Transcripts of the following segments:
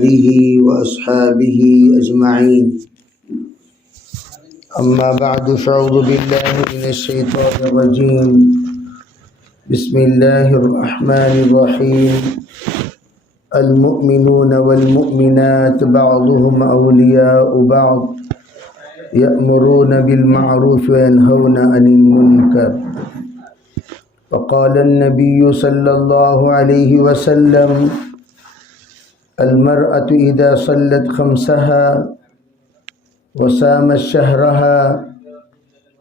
آله وأصحابه أجمعين. أما بعد فأعوذ بالله من الشيطان الرجيم. بسم الله الرحمن الرحيم. المؤمنون والمؤمنات بعضهم أولياء بعض يأمرون بالمعروف وينهون عن المنكر. وقال النبي صلى الله عليه وسلم: المرأة إذا صلت خمسها وصامت شهرها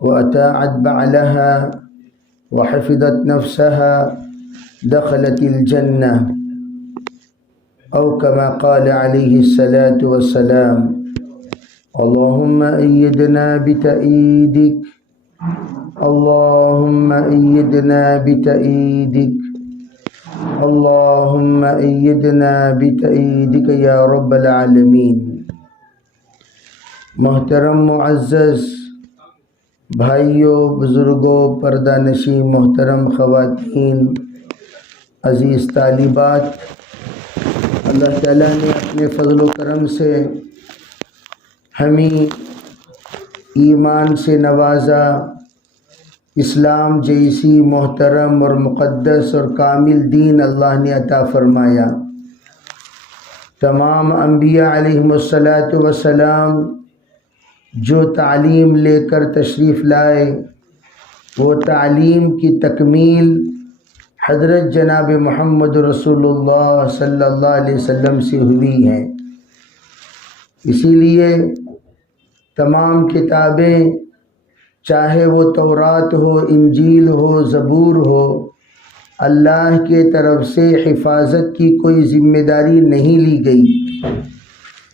وأطاعت بعلها وحفظت نفسها دخلت الجنة، أو كما قال عليه الصلاة والسلام. اللهم أيدنا بتأييدك، اللهم أيدنا بتأييدك، اللهم أيدنا بتأييدك یا رب العالمین. محترم معزز بھائیوں، بزرگوں، پردہ نشین محترم خواتین، عزیز طالبات، اللہ تعالیٰ نے اپنے فضل و کرم سے ہمیں ایمان سے نوازا، اسلام جیسی محترم اور مقدس اور کامل دین اللہ نے عطا فرمایا. تمام انبیاء علیہم السلام جو تعلیم لے کر تشریف لائے، وہ تعلیم کی تکمیل حضرت جناب محمد رسول اللہ صلی اللہ علیہ وسلم سے ہوئی ہے. اسی لیے تمام کتابیں، چاہے وہ تورات ہو، انجیل ہو، زبور ہو، اللہ کے طرف سے حفاظت کی کوئی ذمہ داری نہیں لی گئی،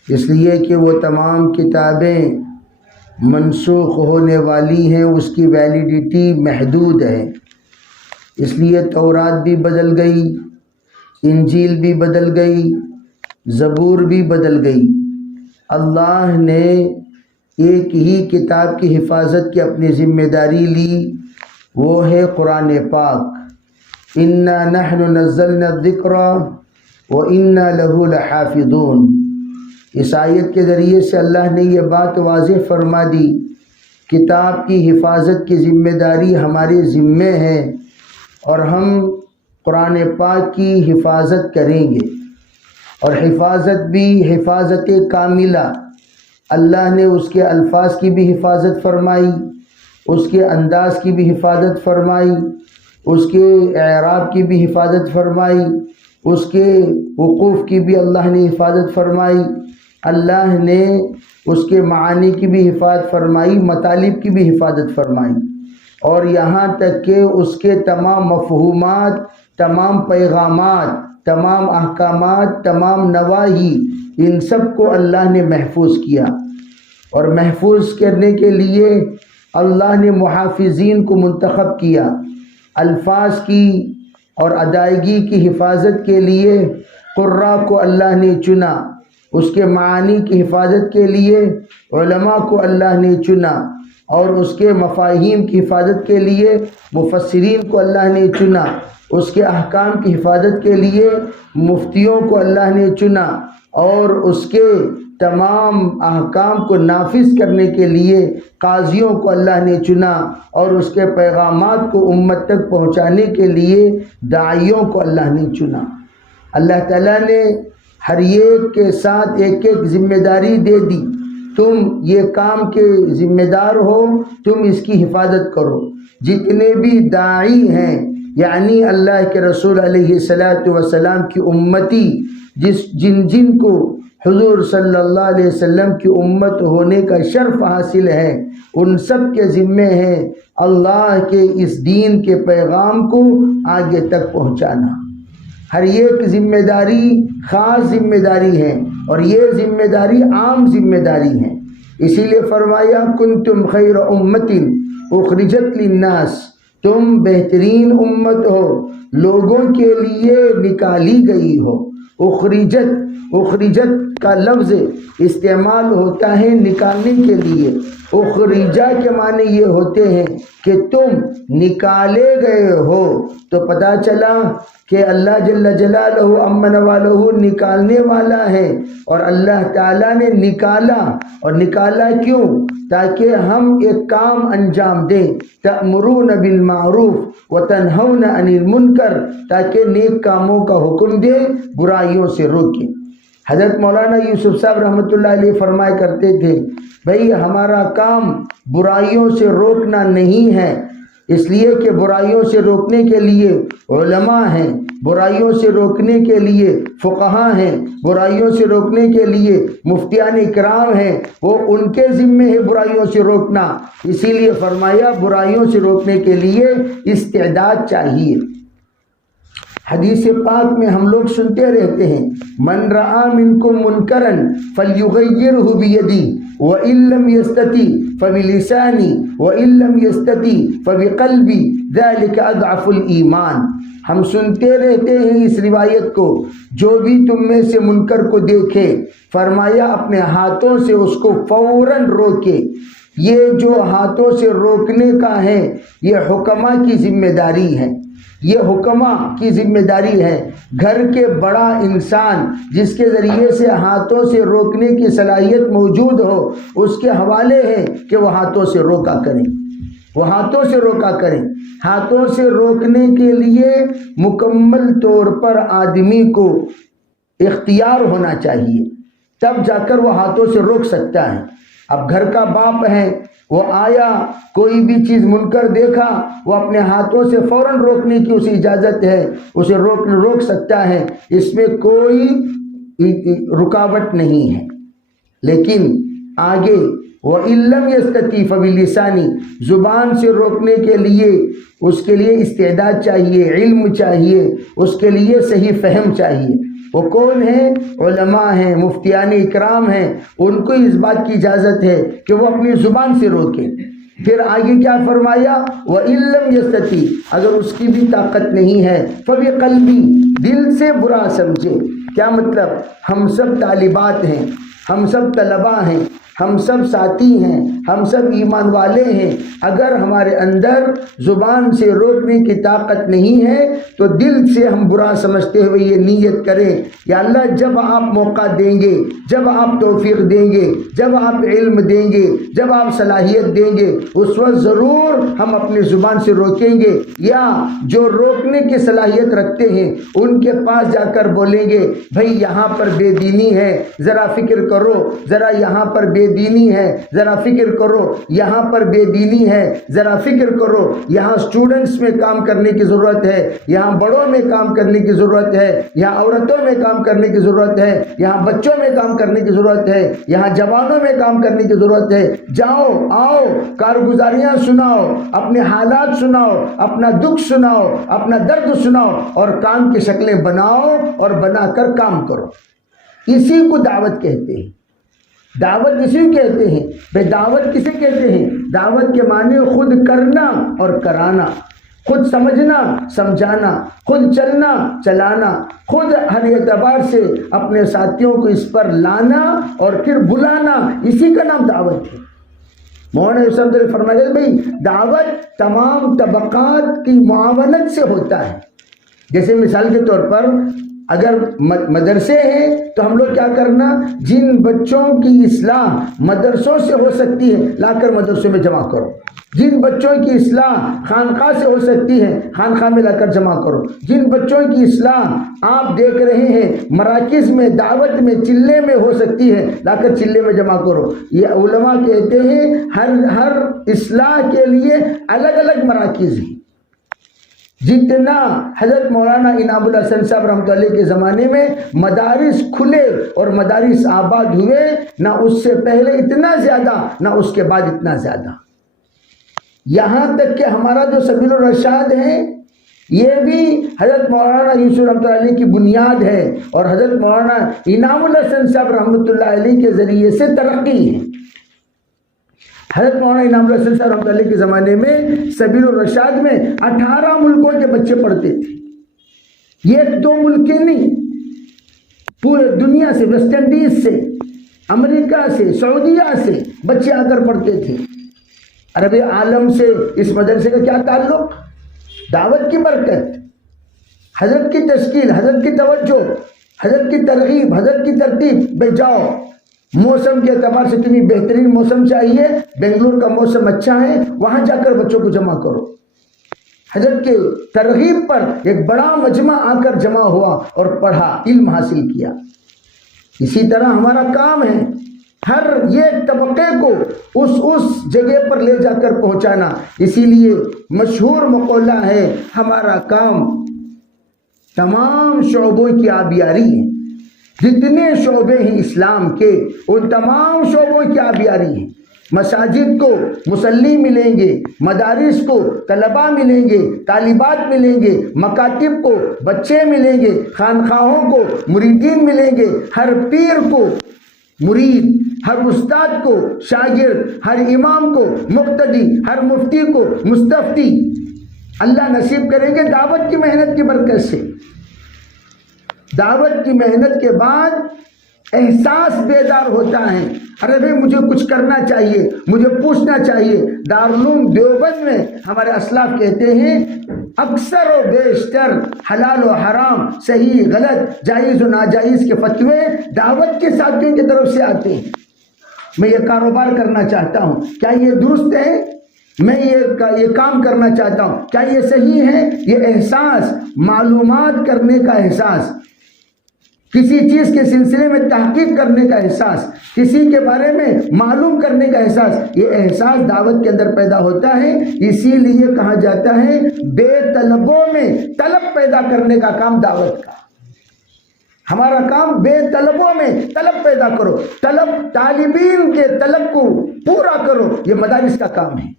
اس لیے کہ وہ تمام کتابیں منسوخ ہونے والی ہیں، اس کی ویلیڈیٹی محدود ہے. اس لیے تورات بھی بدل گئی، انجیل بھی بدل گئی، زبور بھی بدل گئی. اللہ نے ایک ہی کتاب کی حفاظت کی اپنی ذمہ داری لی، وہ ہے قرآن پاک. اِنَّا نَحْنُ نَزَّلْنَا الذِّكْرَ وَإِنَّا لَهُ لَحَافِظُونَ. اس آیت کے ذریعے سے اللہ نے یہ بات واضح فرما دی، کتاب کی حفاظت کی ذمہ داری ہمارے ذمے ہے اور ہم قرآن پاک کی حفاظت کریں گے. اور حفاظت بھی حفاظت کاملہ. اللہ نے اس کے الفاظ کی بھی حفاظت فرمائی، اس کے انداز کی بھی حفاظت فرمائی، اس کے اعراب کی بھی حفاظت فرمائی، اس کے وقوف کی بھی اللہ نے حفاظت فرمائی، اللہ نے اس کے معانی کی بھی حفاظت فرمائی، مطالب کی بھی حفاظت فرمائی، اور یہاں تک کہ اس کے تمام مفہومات، تمام پیغامات، تمام احکامات، تمام نواہی، ان سب کو اللہ نے محفوظ کیا. اور محفوظ کرنے کے لیے اللہ نے محافظین کو منتخب کیا. الفاظ کی اور ادائیگی کی حفاظت کے لیے قراء کو اللہ نے چنا، اس کے معانی کی حفاظت کے لیے علماء کو اللہ نے چنا، اور اس کے مفاہیم کی حفاظت کے لیے مفسرین کو اللہ نے چنا، اس کے احکام کی حفاظت کے لیے مفتیوں کو اللہ نے چنا، اور اس کے تمام احکام کو نافذ کرنے کے لیے قاضیوں کو اللہ نے چنا، اور اس کے پیغامات کو امت تک پہنچانے کے لیے داعیوں کو اللہ نے چنا. اللہ تعالیٰ نے ہر ایک کے ساتھ ایک ایک ذمہ داری دے دی. تم یہ کام کے ذمہ دار ہو، تم اس کی حفاظت کرو. جتنے بھی داعی ہیں، یعنی اللہ کے رسول علیہ السلام کی امتی، جن کو حضور صلی اللہ علیہ وسلم کی امت ہونے کا شرف حاصل ہے، ان سب کے ذمے ہے اللہ کے اس دین کے پیغام کو آگے تک پہنچانا. ہر ایک ذمہ داری خاص ذمہ داری ہے، اور یہ ذمہ داری عام ذمہ داری ہے. اسی لیے فرمایا کنتم خیر امت اخرجت للناس، تم بہترین امت ہو، لوگوں کے لیے نکالی گئی ہو. اخرجت کا لفظ استعمال ہوتا ہے نکالنے کے لیے. اخرجا کے معنی یہ ہوتے ہیں کہ تم نکالے گئے ہو. تو پتہ چلا کہ اللہ جل جلالہ امن والہ نکالنے والا ہے، اور اللہ تعالیٰ نے نکالا. اور نکالا کیوں؟ تاکہ ہم ایک کام انجام دیں. تأمرون بالمعروف وتنہون عن المنکر، تاکہ نیک کاموں کا حکم دے، برائیوں سے روکیں. حضرت مولانا یوسف صاحب رحمۃ اللہ علیہ فرمایا کرتے تھے، بھئی ہمارا کام برائیوں سے روکنا نہیں ہے، اس لیے کہ برائیوں سے روکنے کے لیے علماء ہیں، برائیوں سے روکنے کے لیے فقہاء ہیں، برائیوں سے روکنے کے لیے مفتیان اکرام ہیں، وہ ان کے ذمے ہے برائیوں سے روکنا. اسی لیے فرمایا برائیوں سے روکنے کے لیے استعداد چاہیے. حدیث پاک میں ہم لوگ سنتے رہتے ہیں، من رآ منکم منکرا فلیغیرہ بیدی وَإِن لَّمْ يَسْتَطِعْ فَبِلِسَانِهِ وَإِن لَّمْ يَسْتَطِعْ فَبِقَلْبِهِ ذَلِكَ أَضْعَفُ الْإِيمَانِ. ہم سنتے رہتے ہیں اس روایت کو، جو بھی تم میں سے منکر کو دیکھے، فرمایا اپنے ہاتھوں سے اس کو فوراً روکے. یہ جو ہاتھوں سے روکنے کا ہے یہ حکما کی ذمہ داری ہے، یہ حکما کی ذمہ داری ہے. گھر کے بڑا انسان جس کے ذریعے سے ہاتھوں سے روکنے کی صلاحیت موجود ہو، اس کے حوالے ہے کہ وہ ہاتھوں سے روکا کریں، وہ ہاتھوں سے روکا کریں. ہاتھوں سے روکنے کے لیے مکمل طور پر آدمی کو اختیار ہونا چاہیے، تب جا کر وہ ہاتھوں سے روک سکتا ہے. اب گھر کا باپ ہے، وہ آیا کوئی بھی چیز منکر دیکھا، وہ اپنے ہاتھوں سے فوراً روکنے کی اسے اجازت ہے، اسے روک سکتا ہے، اس میں کوئی رکاوٹ نہیں ہے. لیکن آگے وَإِن لَّمْ يَسْتَطِعْ فَبِلِسَانِهِ، زبان سے روکنے کے لیے اس کے لیے استعداد چاہیے، علم چاہیے، اس کے لیے صحیح فہم چاہیے. وہ کون ہیں؟ علماء ہیں، مفتیان اکرام ہیں، ان کو اس بات کی اجازت ہے کہ وہ اپنی زبان سے روکیں. پھر آگے کیا فرمایا؟ وَإِن لَّمْ يَسْتَطِعْ، اگر اس کی بھی طاقت نہیں ہے، فَبِقَلْبِهِ، دل سے برا سمجھے. کیا مطلب؟ ہم سب طالبات ہیں، ہم سب طلباء ہیں، ہم سب ساتھی ہیں، ہم سب ایمان والے ہیں. اگر ہمارے اندر زبان سے روکنے کی طاقت نہیں ہے تو دل سے ہم برا سمجھتے ہوئے یہ نیت کریں، یا اللہ جب آپ موقع دیں گے، جب آپ توفیق دیں گے، جب آپ علم دیں گے، جب آپ صلاحیت دیں گے، اس وقت ضرور ہم اپنی زبان سے روکیں گے. یا جو روکنے کی صلاحیت رکھتے ہیں ان کے پاس جا کر بولیں گے، بھائی یہاں پر بے دینی ہے، ذرا فکر کرو، ذرا یہاں پر بے دینی ہے، ذرا فکر کرو، یہاں پر بے دینی ہے، ذرا فکر کرو. یہاں سٹوڈنٹس میں کام کرنے کی ضرورت ہے، یہاں بڑوں میں کام کرنے کی ضرورت ہے، یہاں عورتوں میں کام کرنے کی ضرورت ہے، یہاں بچوں میں کام کرنے کی ضرورت ہے، یہاں جوانوں میں کام کرنے کی ضرورت ہے. جاؤ آؤ، کارگزاریاں سناؤ، اپنے حالات سناؤ، اپنا دکھ سناؤ، اپنا درد سناؤ، اور کام کی شکلیں بناؤ اور بنا کر کام کرو. اسی کو دعوت کہتے ہیں. دعوت اسی کہتے ہیں. بھئی دعوت کسے کہتے ہیں؟ دعوت کے معنی خود کرنا اور کرانا، خود سمجھنا سمجھانا، خود چلنا چلانا، خود ہر اعتبار سے اپنے ساتھیوں کو اس پر لانا اور پھر بلانا، اسی کا نام دعوت ہے. مولانا یوسف نے فرمایا بھئی دعوت تمام طبقات کی معاونت سے ہوتا ہے. جیسے مثال کے طور پر اگر مدرسے ہیں تو ہم لوگ کیا کرنا، جن بچوں کی اصلاح مدرسوں سے ہو سکتی ہے لا کر مدرسوں میں جمع کرو، جن بچوں کی اصلاح خانقاہ سے ہو سکتی ہے خانقاہ میں لا کر جمع کرو، جن بچوں کی اصلاح آپ دیکھ رہے ہیں مراکز میں، دعوت میں، چلے میں ہو سکتی ہے لا کر چلے میں جمع کرو. یہ علماء کہتے ہیں ہر اصلاح کے لیے الگ الگ مراکز ہیں. جتنا حضرت مولانا انعام الحسن صاحب رحمۃ اللہ کے زمانے میں مدارس کھلے اور مدارس آباد ہوئے، نہ اس سے پہلے اتنا زیادہ، نہ اس کے بعد اتنا زیادہ. یہاں تک کہ ہمارا جو سبیل الرشاد ہے یہ بھی حضرت مولانا یوسف رحمۃ اللہ علیہ کی بنیاد ہے، اور حضرت مولانا انعام الحسن صاحب رحمۃ اللہ علیہ کے ذریعے سے ترقی ہے. حضرت مولانا انعام الحسن صاحب رحمۃ اللہ کے زمانے میں سبیل الرشاد میں 18 ملکوں کے بچے پڑھتے تھے. یہ 2 ملک نہیں، پورے دنیا سے، ویسٹ انڈیز سے، امریکہ سے، سعودیہ سے بچے آ کر پڑھتے تھے۔ عرب عالم سے اس مدرسے کا کیا تعلق؟ دعوت کی برکت، حضرت کی تشکیل، حضرت کی توجہ، حضرت کی ترغیب، حضرت کی ترتیب۔ بھائی جاؤ، موسم کے اعتبار سے تمہیں بہترین موسم چاہیے، بنگلور کا موسم اچھا ہے، وہاں جا کر بچوں کو جمع کرو۔ حضرت کے ترغیب پر ایک بڑا مجمع آ کر جمع ہوا اور پڑھا، علم حاصل کیا۔ اسی طرح ہمارا کام ہے ہر یہ طبقے کو اس جگہ پر لے جا کر پہنچانا۔ اسی لیے مشہور مقولہ ہے، ہمارا کام تمام شعبوں کی آبیاری ہے۔ جتنے شعبے ہیں اسلام کے، ان تمام شعبوں کی آبیاری ہے۔ مساجد کو مصلی ملیں گے، مدارس کو طلباء ملیں گے، طالبات ملیں گے، مکاتب کو بچے ملیں گے، خانخواہوں کو مریدین ملیں گے، ہر پیر کو مرید، ہر استاد کو شاگرد، ہر امام کو مقتدی، ہر مفتی کو مستفتی اللہ نصیب کریں گے دعوت کی محنت کی برکت سے۔ دعوت کی محنت کے بعد احساس بیدار ہوتا ہے، ارے بھائی مجھے کچھ کرنا چاہیے، مجھے پوچھنا چاہیے۔ دارالعلوم دیوبند میں ہمارے اسلاف کہتے ہیں اکثر و بیشتر حلال و حرام، صحیح غلط، جائز و ناجائز کے فتوے دعوت کے ساتھیوں کی طرف سے آتے ہیں۔ میں یہ کاروبار کرنا چاہتا ہوں، کیا یہ درست ہے؟ میں یہ کام کرنا چاہتا ہوں، کیا یہ صحیح ہے؟ یہ احساس، معلومات کرنے کا احساس، کسی چیز کے سلسلے میں تحقیق کرنے کا احساس، کسی کے بارے میں معلوم کرنے کا احساس، یہ احساس دعوت کے اندر پیدا ہوتا ہے۔ اسی لیے کہا جاتا ہے بے طلبوں میں طلب پیدا کرنے کا کام دعوت کا۔ ہمارا کام بے طلبوں میں طلب پیدا کرو، طالبین کے طلب کو پورا کرو، یہ مدارس کا کام ہے۔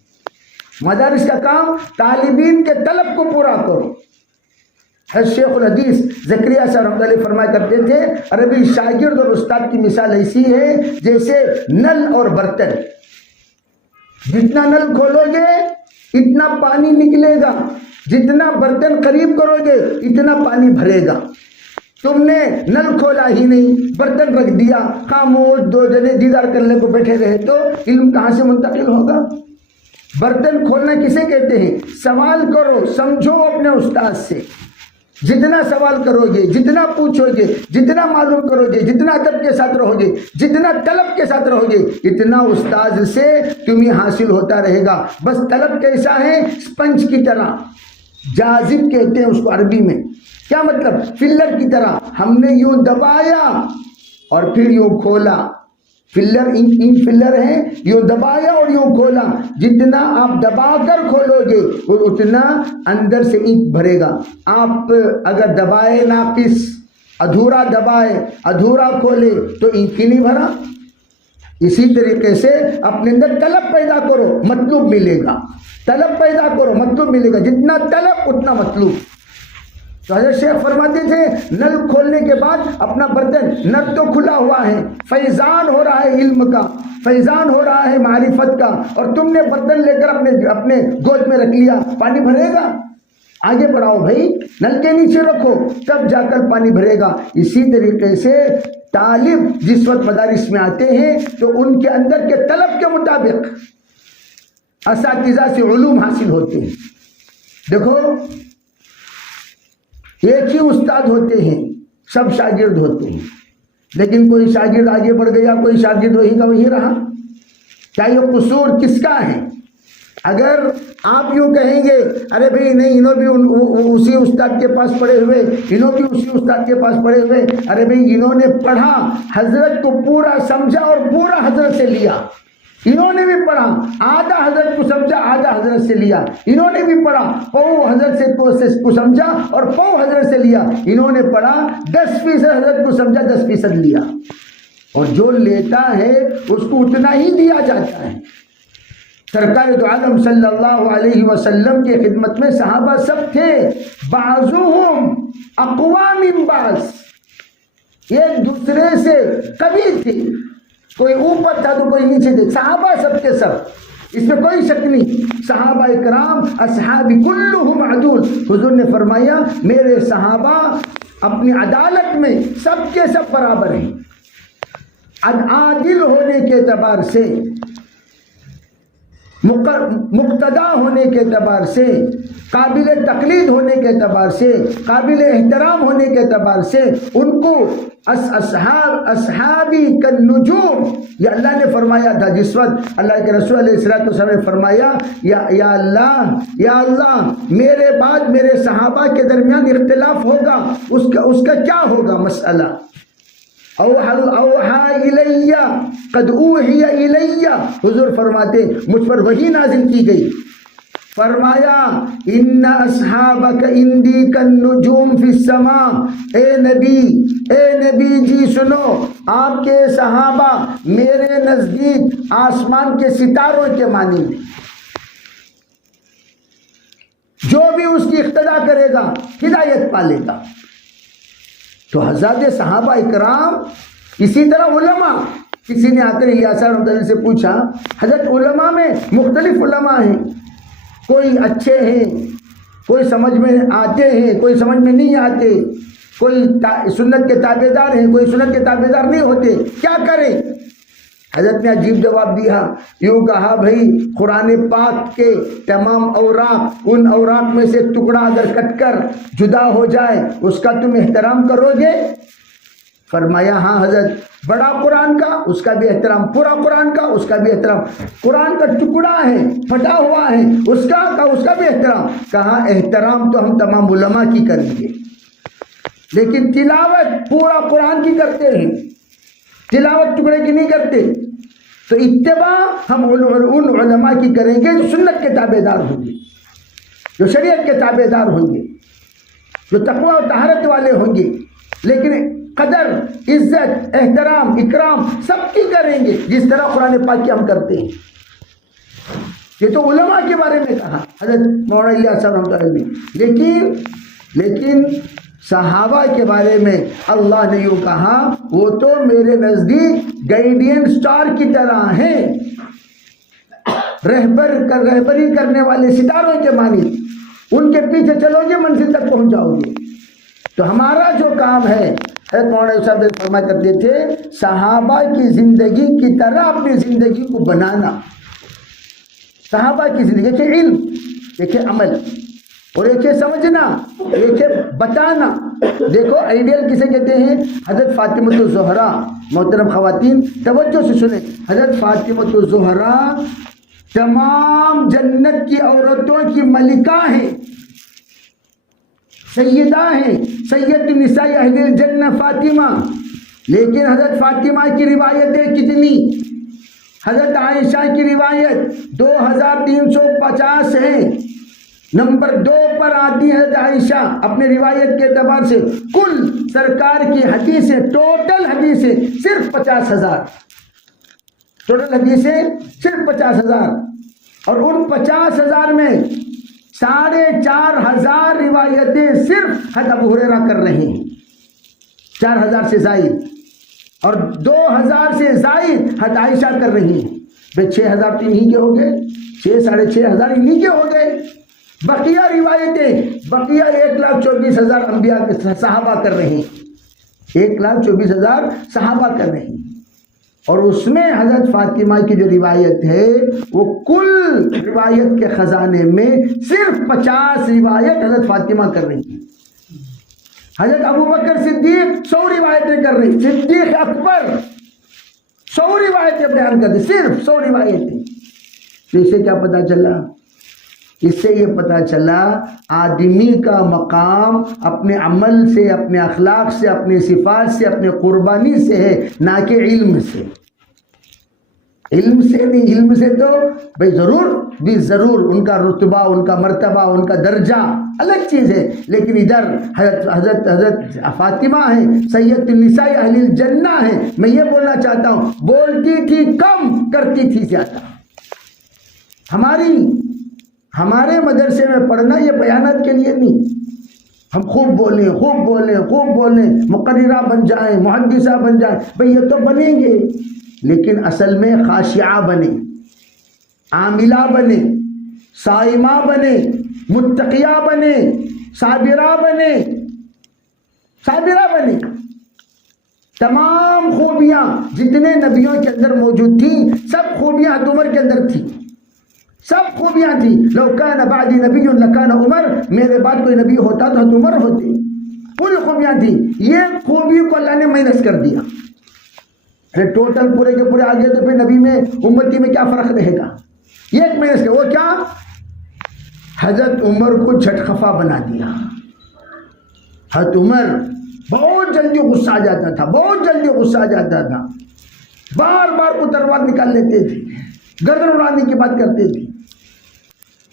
مدارس کا کام طالبین کے طلب کو پورا کرو۔ حضرت شیخ الحدیث زکریا صاحب رحمۃ اللہ علیہ فرمایا کرتے تھے، عربی شاگرد اور استاد کی مثال ایسی ہے جیسے نل اور برتن۔ جتنا نل کھولو گے اتنا پانی نکلے گا، جتنا برتن قریب کرو گے اتنا پانی بھرے گا۔ تم نے نل کھولا ہی نہیں، برتن رکھ دیا، خاموش دو جنے دیدار کرنے کو بیٹھے رہے تو علم کہاں سے منتقل ہوگا؟ برتن کھولنا کسے کہتے ہیں؟ سوال کرو، سمجھو اپنے استاد سے۔ جتنا سوال کرو گے، جتنا پوچھو گے، جتنا معلوم کرو گے، جتنا ادب کے ساتھ رہو گے، جتنا طلب کے ساتھ رہو گے، اتنا استاد سے تمہیں حاصل ہوتا رہے گا۔ بس طلب کیسا ہے؟ اسپنج کی طرح، جاذب کہتے ہیں اس کو عربی میں۔ کیا مطلب؟ فلر کی طرح ہم نے یوں دبایا اور پھر یوں کھولا۔ فلر انک فلر ہے، یوں دبایا اور یوں کھولا۔ جتنا آپ دبا کر کھولو گے اتنا اندر سے انک بھرے گا۔ آپ اگر دبائے ناقص، ادھورا دبائے، ادھورا کھولے تو انک ہی نہیں بھرا۔ اسی طریقے سے اپنے اندر طلب پیدا کرو، مطلوب ملے گا۔ طلب پیدا کرو، مطلوب ملے گا۔ جتنا طلب اتنا مطلوب۔ تو حضرت شیخ فرماتے تھے نل کھولنے کے بعد اپنا برتن، نل تو کھلا ہوا ہے، فیضان ہو رہا ہے علم کا، فیضان ہو رہا ہے معرفت کا، اور تم نے برتن لے کر اپنے گود میں رکھ لیا، پانی بھرے گا؟ آگے بڑھاؤ بھائی، نل کے نیچے رکھو، تب جا کر پانی بھرے گا۔ اسی طریقے سے طالب جس وقت مدارس میں آتے ہیں تو ان کے اندر کے طلب کے مطابق اساتذہ سے علوم حاصل ہوتے ہیں۔ دیکھو، ایک ہی استاد ہوتے ہیں، سب شاگرد ہوتے ہیں، لیکن کوئی شاگرد آگے بڑھ گیا، کوئی شاگرد وہی کا وہی رہا۔ کیا یہ قصور کس کا ہے؟ اگر آپ یوں کہیں گے ارے بھائی نہیں، انہوں بھی اسی استاد کے پاس پڑھے ہوئے، انہوں بھی اسی استاد کے پاس پڑھے ہوئے، ارے بھائی انہوں نے پڑھا، حضرت کو پورا سمجھا اور پورا حضرت سے لیا، انہوں نے بھی پڑھا، آدھا حضرت کو سمجھا، آدھا حضرت سے لیا، انہوں نے بھی پڑھا، پو حضرت سے کو سمجھا اور پو حضرت سے لیا، انہوں نے پڑھا 10% حضرت کو سمجھا، 10% لیا، اور جو لیتا ہے اس کو اتنا ہی دیا جاتا ہے۔ سرکار دو عالم صلی اللہ علیہ وسلم کے خدمت میں صحابہ سب تھے، بعضهم اقوى من بعض، ایک دوسرے سے قوی تھے، کوئی اوپر تھا تو کوئی نیچے تھے، صحابہ سب کے سب، اس میں کوئی شک نہیں۔ صحابہ اکرام اصحابی کلہم عدول، حضور نے فرمایا میرے صحابہ اپنی عدالت میں سب کے سب برابر ہیں، عادل ہونے کے اعتبار سے، مقتدا ہونے کے اعتبار سے، قابل تقلید ہونے کے اعتبار سے، قابل احترام ہونے کے اعتبار سے ان کو اصحابی کالنجوم، یہ اللہ نے فرمایا تھا جس وقت اللہ کے رسول علیہ السلام نے فرمایا یا اللہ میرے بعد میرے صحابہ کے درمیان اختلاف ہوگا، اس کا کیا ہوگا مسئلہ؟ اوحا الیہ قد اوحی الیہ، حضور فرماتے مجھ پر وحی نازل کی گئی، فرمایا ان اصحابک اندی کالنجوم فی السماء، اے نبی جی سنو، آپ کے صحابہ میرے نزدیک آسمان کے ستاروں کے مانند ہیں، جو بھی اس کی اقتدا کرے گا ہدایت پالے گا۔ تو حضرات صحابہ اکرام، اسی طرح علماء، کسی نے آ کر الیاس رحمۃ اللہ سے پوچھا، حضرت علماء میں مختلف علماء ہیں، کوئی اچھے ہیں، کوئی سمجھ میں آتے ہیں، کوئی سمجھ میں نہیں آتے، کوئی سنت کے تابع دار ہیں، کوئی سنت کے تابع دار نہیں ہوتے، کیا کریں؟ حضرت نے عجیب جواب دیا، یوں کہا بھائی قرآن پاک کے تمام اوراق، ان اوراق میں سے ٹکڑا اگر کٹ کر جدا ہو جائے اس کا تم احترام کرو گے؟ فرمایا ہاں حضرت، بڑا قرآن کا اس کا بھی احترام، پورا قرآن کا اس کا بھی احترام، قرآن کا ٹکڑا ہے پھٹا ہوا ہے اس کا بھی احترام۔ کہا احترام تو ہم تمام علماء کی کریں گے، لیکن تلاوت پورا قرآن کی کرتے ہیں، تلاوت ٹکڑے کی نہیں کرتے۔ تو اتباع ہم ان علماء کی کریں گے جو سنت کے تابع دار ہوں گے، جو شریعت کے تابع دار ہوں گے، جو تقوی و طہارت والے ہوں گے، لیکن قدر، عزت، احترام، اکرام سب کی کریں گے جس طرح قرآن پاک کی ہم کرتے ہیں۔ یہ تو علماء کے بارے میں کہا حضرت مولانا الیاس رحمۃ اللہ علیہ، لیکن صحابہ کے بارے میں اللہ نے یوں کہا وہ تو میرے نزدیک گائیڈین سٹار کی طرح ہیں، رہبری کرنے والے ستاروں کے مانند، ان کے پیچھے چلو گے منزل تک پہنچ جاؤ گے۔ تو ہمارا جو کام ہے، حضرت مولانا صاحب فرمایا کرتے تھے صحابہ کی زندگی کی طرح اپنی زندگی کو بنانا، صحابہ کی زندگی، ایک علم، ایک عمل، اور ایک ہے سمجھنا، ایک ہے بتانا۔ دیکھو آئیڈیل کسے کہتے ہیں؟ حضرت فاطمہ الزہرا، محترم خواتین توجہ سے سنیں، حضرت فاطمہ الزہرا تمام جنت کی عورتوں کی ملکہ ہیں، سیدہ ہیں، سید النساء اہل الجنہ فاطمہ۔ لیکن حضرت فاطمہ کی روایتیں کتنی؟ حضرت عائشہ کی روایت 2350 ہے، نمبر 2 پر آتی ہے حضرت عائشہ اپنے روایت کے اعتبار سے، کل سرکار کی حدیثیں، ٹوٹل حدیثیں صرف 50,000، ٹوٹل حدیثیں صرف 50,000، اور ان 50,000 میں 4,500 روایتیں صرف حضرت ابو ہریرہ کر رہے ہیں، 4,000 سے زائد، اور 2,000 سے زائد حضرت عائشہ کر رہی ہیں۔ بھئی 6,000 تو انہی کے ہو گئے، 6,500 انہی کے ہو گئے۔ بقیہ روایتیں، بقیہ 1,24,000 انبیاء کے صحابہ کر رہے ہیں، 1,24,000 صحابہ کر رہے ہیں، اور اس میں حضرت فاطمہ کی جو روایت ہے وہ کل روایت کے خزانے میں صرف 50 روایت حضرت فاطمہ کر رہی ہیں۔ حضرت ابوبکر صدیق 100 روایتیں کر رہی ہیں، صدیق اکبر 100 روایتیں بیان کر دی، صرف 100 روایتیں۔ تو اسے کیا پتا چلا؟ اس سے یہ پتا چلا آدمی کا مقام اپنے عمل سے، اپنے اخلاق سے، اپنے صفات سے، اپنے قربانی سے ہے، نہ کہ علم سے۔ علم سے نہیں، علم سے تو بھئی ضرور ان کا رتبہ، ان کا مرتبہ، ان کا درجہ الگ چیز ہے، لیکن ادھر حضرت فاطمہ ہیں، سید النساء اہل الجنہ ہیں۔ میں یہ بولنا چاہتا ہوں، بولتی تھی کم، کرتی تھی زیادہ۔ ہمارے مدرسے میں پڑھنا یہ بیانات کے لیے نہیں، ہم خوب بولیں، مقررہ بن جائیں، محدثہ بن جائیں، بھئی یہ تو بنیں گے، لیکن اصل میں خاشعہ بنے، عاملہ بنے، صائمہ بنے، متقیہ بنے، صابرہ بنے، صابرہ بنی. تمام خوبیاں جتنے نبیوں کے اندر موجود تھیں سب خوبیاں حضرت عمر کے اندر تھی. سب خوبیاں تھی. لو کان بعدی نبی لکان عمر، میرے بعد کوئی نبی ہوتا تو حضرت عمر ہوتے. پوری خوبیاں تھی. یہ خوبی کو اللہ نے مائنس کر دیا. ٹوٹل پورے کے پورے آگے تو پھر نبی میں امتی میں کیا فرق رہے گا؟ یہ ایک مائنس کر. وہ کیا؟ حضرت عمر کو جھٹ خفا بنا دیا. حضرت عمر بہت جلدی غصہ آ جاتا تھا، بہت جلدی غصہ آ جاتا تھا. بار بار کو تلوار نکال لیتے تھے، گردن اڑانے کی بات کرتے تھے.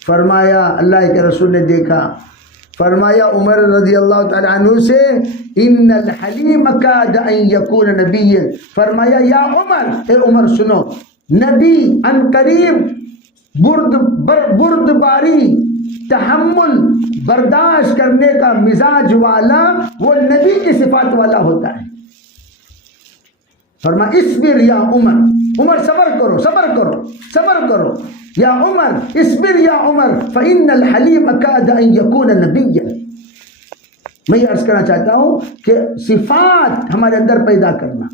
فرمایا اللہ کے رسول نے دیکھا، فرمایا عمر رضی اللہ تعالی عنہ سے ان الحلیم کاد ان یکون نبی. فرمایا یا عمر، اے عمر سنو، نبی ان قریب بردباری، تحمل، برداشت کرنے کا مزاج والا وہ نبی کی صفات والا ہوتا ہے. فرمایا اصبر یا عمر، عمر صبر کرو، صبر کرو، صبر کرو یا عمر، اصبر یا عمر فإن الحلیم کاد ان یکون نبیا. میں یہ عرض کرنا چاہتا ہوں کہ صفات ہمارے اندر پیدا کرنا.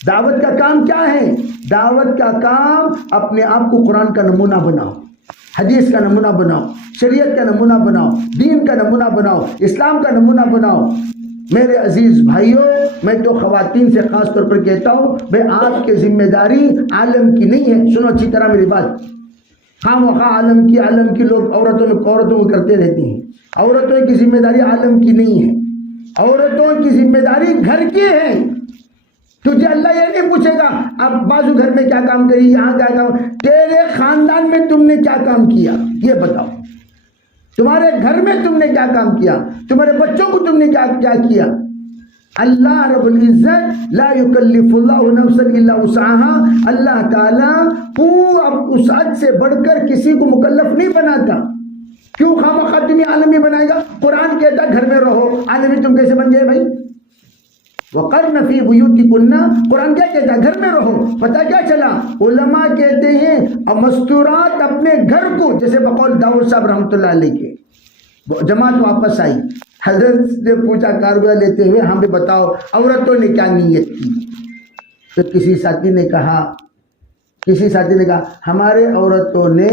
دعوت کا کام کیا ہے؟ دعوت کا کام اپنے آپ کو قرآن کا نمونہ بناؤ، حدیث کا نمونہ بناؤ، شریعت کا نمونہ بناؤ، دین کا نمونہ بناؤ، اسلام کا نمونہ بناؤ. میرے عزیز بھائیوں، میں تو خواتین سے خاص طور پر کہتا ہوں، بھائی آپ کی ذمہ داری عالم کی نہیں ہے. سنو اچھی طرح میری بات. خام وخواہ عالم کی لوگ عورتوں کو کرتے رہتے ہیں. عورتوں کی ذمہ داری عالم کی نہیں ہے، عورتوں کی ذمہ داری گھر کی ہے. تجھے اللہ یہ نہیں پوچھے گا اب بازو گھر میں کیا کام کری، یہاں کیا کام، تیرے خاندان میں تم نے کیا کام کیا یہ بتاؤ. تمہارے گھر میں تم نے کیا کام کیا، تمہارے بچوں کو تم نے کیا کیا. اللہ رب العزت لا یکلف اللہ نفسا الا وسعها. اللہ تعالیٰ وسعت سے بڑھ کر کسی کو مکلف نہیں بناتا. کیوں خواہ تمہیں عالمی بنائے گا؟ قرآن کہتا ہے گھر میں رہو، عالمی تم کیسے بن گئے بھائی؟ وقرن فی بیوتکن، قرآن کیا کہتا ہے؟ گھر میں رہو. پتہ کیا چلا؟ علماء کہتے ہیں مستورات اپنے گھر کو، جیسے بقول داؤد صاحب رحمۃ اللہ علیہ کے جماعت واپس آئی، حضرت نے پوچھا کارگاہ لیتے ہوئے ہم بھی بتاؤ عورتوں نے کیا نیت کی؟ تو کسی ساتھی نے کہا ہمارے عورتوں نے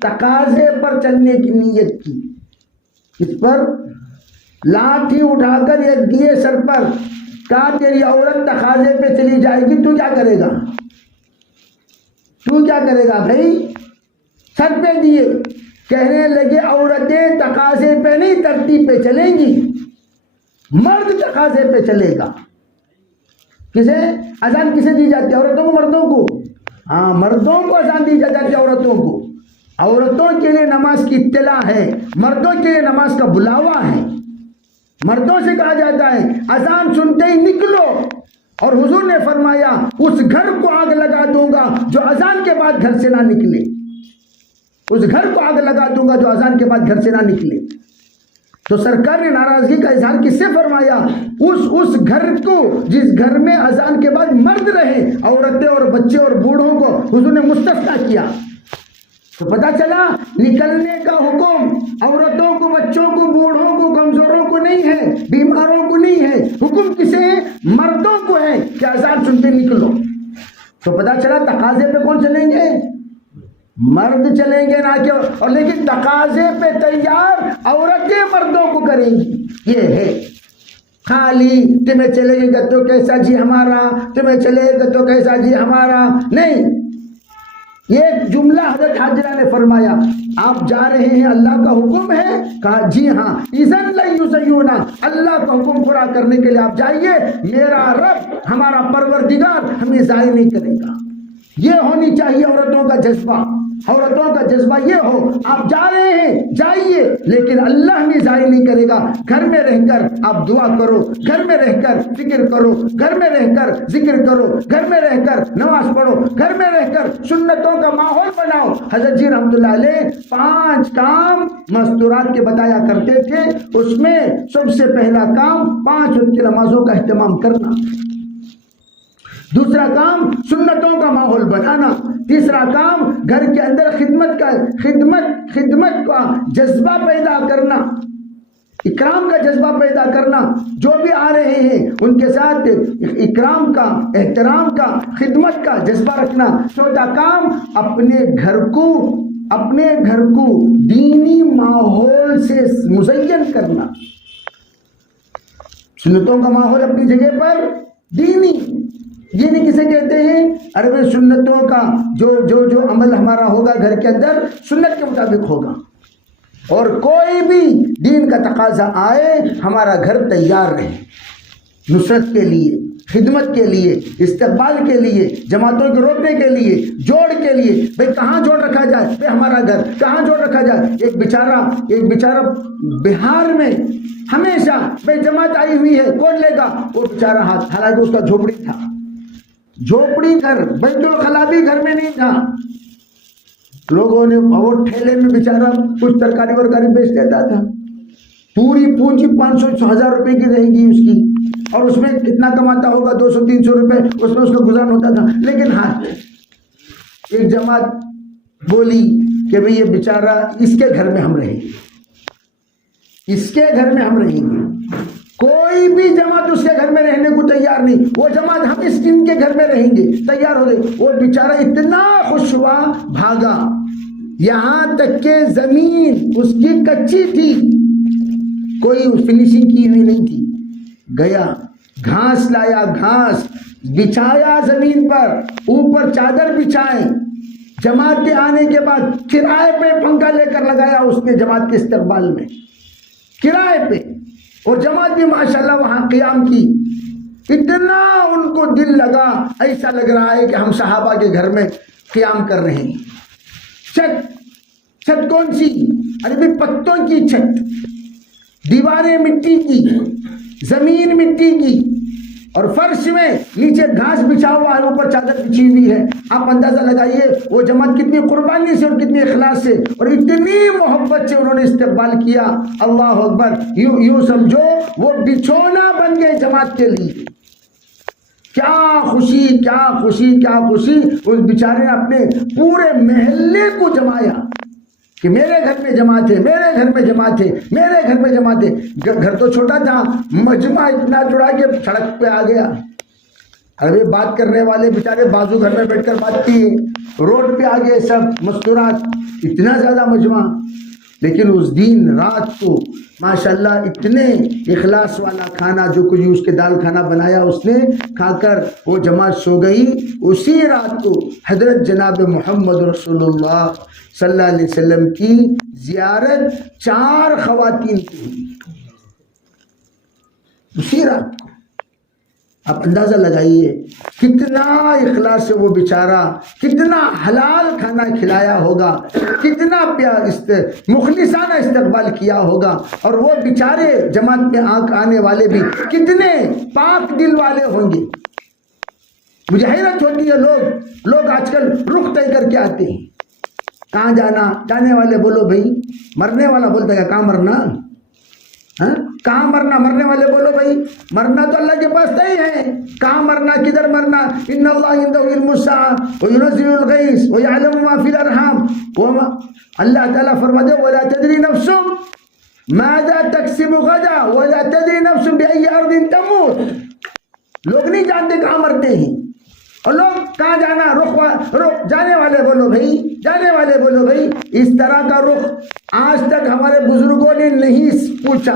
تقاضے پر چلنے کی نیت کی. کس پر؟ لاٹھی اٹھا کر ایک دیے سر پر، کہا تیری عورت تقاضے پہ چلی جائے گی، تو کیا کرے گا؟ تو کیا کرے گا بھائی؟ سر پہ دیے. کہنے لگے عورتیں تقاضے پہ نہیں ترتیب پہ چلیں گی، مرد تقاضے پہ چلے گا. کسے اذان کسے دی جاتی ہے؟ عورتوں کو مردوں کو؟ ہاں مردوں کو اذان دی جاتی ہے عورتوں کو. عورتوں کے لیے نماز کی اطلاع ہے، مردوں کے لیے نماز کا بلاوا ہے. مردوں سے کہا جاتا ہے اذان سنتے ہی نکلو، اور حضور نے فرمایا اس گھر کو آگ لگا دوں گا جو اذان کے بعد گھر سے نہ نکلے. اس گھر کو آگ لگا دوں گا جو اذان کے بعد گھر سے نہ نکلے. تو سرکار نے ناراضگی کا اظہار کس سے فرمایا؟ اس گھر کو جس گھر میں اذان کے بعد مرد رہے، عورتیں اور بچے اور بوڑھوں کو حضور نے مستثنیٰ کیا. تو پتہ چلا نکلنے کا حکم عورتوں کو، بچوں کو، بوڑھوں کو، کمزوروں کو نہیں ہے، بیماروں کو نہیں ہے. حکم کسے ہے؟ مردوں کو ہے کہ اذان سنتے نکلو. تو پتہ چلا تقاضے پہ کون چلیں گے؟ مرد چلیں گے نہ کہ، اور لیکن تقاضے پہ تیار عورتیں مردوں کو کریں گی. یہ ہے خالی تمہیں چلے گا تو کیسا جی ہمارا، تمہیں چلے گا تو کیسا جی ہمارا نہیں. یہ جملہ حضرت حاجرہ نے فرمایا آپ جا رہے ہیں، اللہ کا حکم ہے؟ کہا جی ہاں. اذن لن یضیعونا، اللہ کا حکم پورا کرنے کے لیے آپ جائیے، میرا رب ہمارا پروردگار ہمیں ضائع نہیں کرے گا. یہ ہونی چاہیے عورتوں کا جذبہ. عورتوں کا جذبہ یہ ہو آپ جا رہے ہیں جائیے، لیکن اللہ ہمیں ضائع نہیں کرے گا. گھر میں رہ کر آپ دعا کرو، گھر میں رہ کر فکر کرو، گھر میں رہ کر ذکر کرو، گھر میں رہ کر نماز پڑھو، گھر میں رہ کر سنتوں کا ماحول بناؤ. حضرت جی رحمۃ اللہ علیہ 5 کام مستورات کے بتایا کرتے تھے. اس میں سب سے پہلا کام 5 وقت کی نمازوں کا اہتمام کرنا، دوسرا کام سنتوں کا ماحول بنانا، تیسرا کام گھر کے اندر خدمت کا جذبہ پیدا کرنا، اکرام کا جذبہ پیدا کرنا، جو بھی آ رہے ہیں ان کے ساتھ اکرام کا، احترام کا، خدمت کا جذبہ رکھنا۔ چوتھا کام، اپنے گھر کو دینی ماحول سے مزین کرنا۔ سنتوں کا ماحول اپنی جگہ پر دینی، یہ نہیں کسے کہتے ہیں عربی سنتوں کا جو عمل ہمارا ہوگا گھر کے اندر سنت کے مطابق ہوگا، اور کوئی بھی دین کا تقاضا آئے ہمارا گھر تیار رہے نصرت کے لیے، خدمت کے لیے، استقبال کے لیے، جماعتوں کو روکنے کے لیے، جوڑ کے لیے۔ بھئی کہاں جوڑ رکھا جائے؟ بھئی ہمارا گھر کہاں جوڑ رکھا جائے؟ ایک بیچارہ بہار میں ہمیشہ بھئی جماعت آئی ہوئی ہے، کون لے گا؟ وہ بیچارہ ہاتھ، حالانکہ اس کا جھوپڑی تھا، جھوپڑی گھر، بیت الخلا بھی گھر میں نہیں تھا۔ لوگوں نے وہ ٹھیلے میں بیچارہ کچھ ترکاری ورکاری بیچ دیتا تھا، پوری پونجی 500-1000 روپے کی رہے گی اس کی، اور اس میں کتنا کماتا ہوگا؟ 200-300 روپے اس میں اس کا گزارا ہوتا تھا۔ لیکن ہاں، ایک جماعت بولی کہ بھئی یہ بیچارہ اس کے گھر میں ہم رہیں گے، اس کے گھر میں ہم رہیں گے۔ کوئی بھی جماعت اس کے گھر میں رہنے کو تیار نہیں، وہ جماعت ہم اس کے گھر میں رہیں گے، تیار ہو گئے۔ وہ بیچارہ اتنا خوش ہوا، بھاگا، یہاں تک کہ زمین اس کی کچی تھی، کوئی فنیشنگ کی ہوئی نہیں تھی، گیا گھاس لایا، گھاس بچھایا زمین پر، اوپر چادر بچھائے، جماعت کے آنے کے بعد کرائے پہ پنکھا لے کر لگایا اس نے جماعت کے استقبال میں، کرائے پہ، اور جماعت بھی ماشاءاللہ وہاں قیام کی۔ اتنا ان کو دل لگا، ایسا لگ رہا ہے کہ ہم صحابہ کے گھر میں قیام کر رہے ہیں۔ چھت کون سی؟ ارے پتوں کی چھت، دیواریں مٹی کی، زمین مٹی کی، اور فرش میں نیچے گھاس بچھا ہوا ہے، اوپر چادر بچھی ہوئی ہے۔ آپ اندازہ لگائیے وہ جماعت کتنی قربانی سے اور کتنی اخلاص سے اور اتنی محبت سے انہوں نے استقبال کیا۔ اللہ اکبر، یوں سمجھو وہ بچھونا بن گئے جماعت کے لیے۔ کیا خوشی، کیا خوشی، کیا خوشی! اس بیچارے نے اپنے پورے محلے کو جمایا کہ میرے گھر میں جماعت ہے، میرے گھر میں جماعت ہے، میرے گھر میں جماعت ہے۔ گھر تو چھوٹا تھا، مجمع اتنا جڑا کہ سڑک پہ آ گیا۔ ارے بات کرنے والے بیچارے بازو گھر میں بیٹھ کر بات کیے، روڈ پہ آ گئے سب مستورات، اتنا زیادہ مجمع۔ لیکن اس دن رات کو ماشاءاللہ اتنے اخلاص والا کھانا، جو کچھ اس کے دال کھانا بنایا اس نے، کھا کر وہ جماعت سو گئی۔ اسی رات کو حضرت جناب محمد رسول اللہ صلی اللہ علیہ وسلم کی زیارت 4 خواتین کی ہوئی اسی رات کو۔ آپ اندازہ لگائیے کتنا اخلاص سے وہ بیچارہ، کتنا حلال کھانا کھلایا ہوگا، کتنا مخلصانہ استقبال کیا ہوگا، اور وہ بیچارے جماعت میں آنے والے بھی کتنے پاک دل والے ہوں گے۔ مجھے حیرت ہوتی ہے، لوگ آج کل رخ طے کر کے آتے ہیں، کہاں جانا؟ جانے والے بولو بھائی، مرنے والا بولتا ہے کہاں مرنا؟ کہاں مرنا؟ مرنے والے بولو بھائی، مرنا تو اللہ کے پاس نہیں ہے، کہاں مرنا، کدھر مرنا؟ ان اللہ عنده علم الساعة وينزل الغيث ويعلم ما في الارحام، اللہ تعالیٰ فرماتے ولا تدري نفس ماذا تكسب غدا ولا تدري نفس بأي ارض تموت۔ لوگ نہیں جانتے کہاں مرتے ہیں، اور لوگ کہاں جانا؟ رخ جانے والے بولو بھائی، جانے والے بولو بھائی۔ اس طرح کا رخ آج تک ہمارے بزرگوں نے نہیں پوچھا۔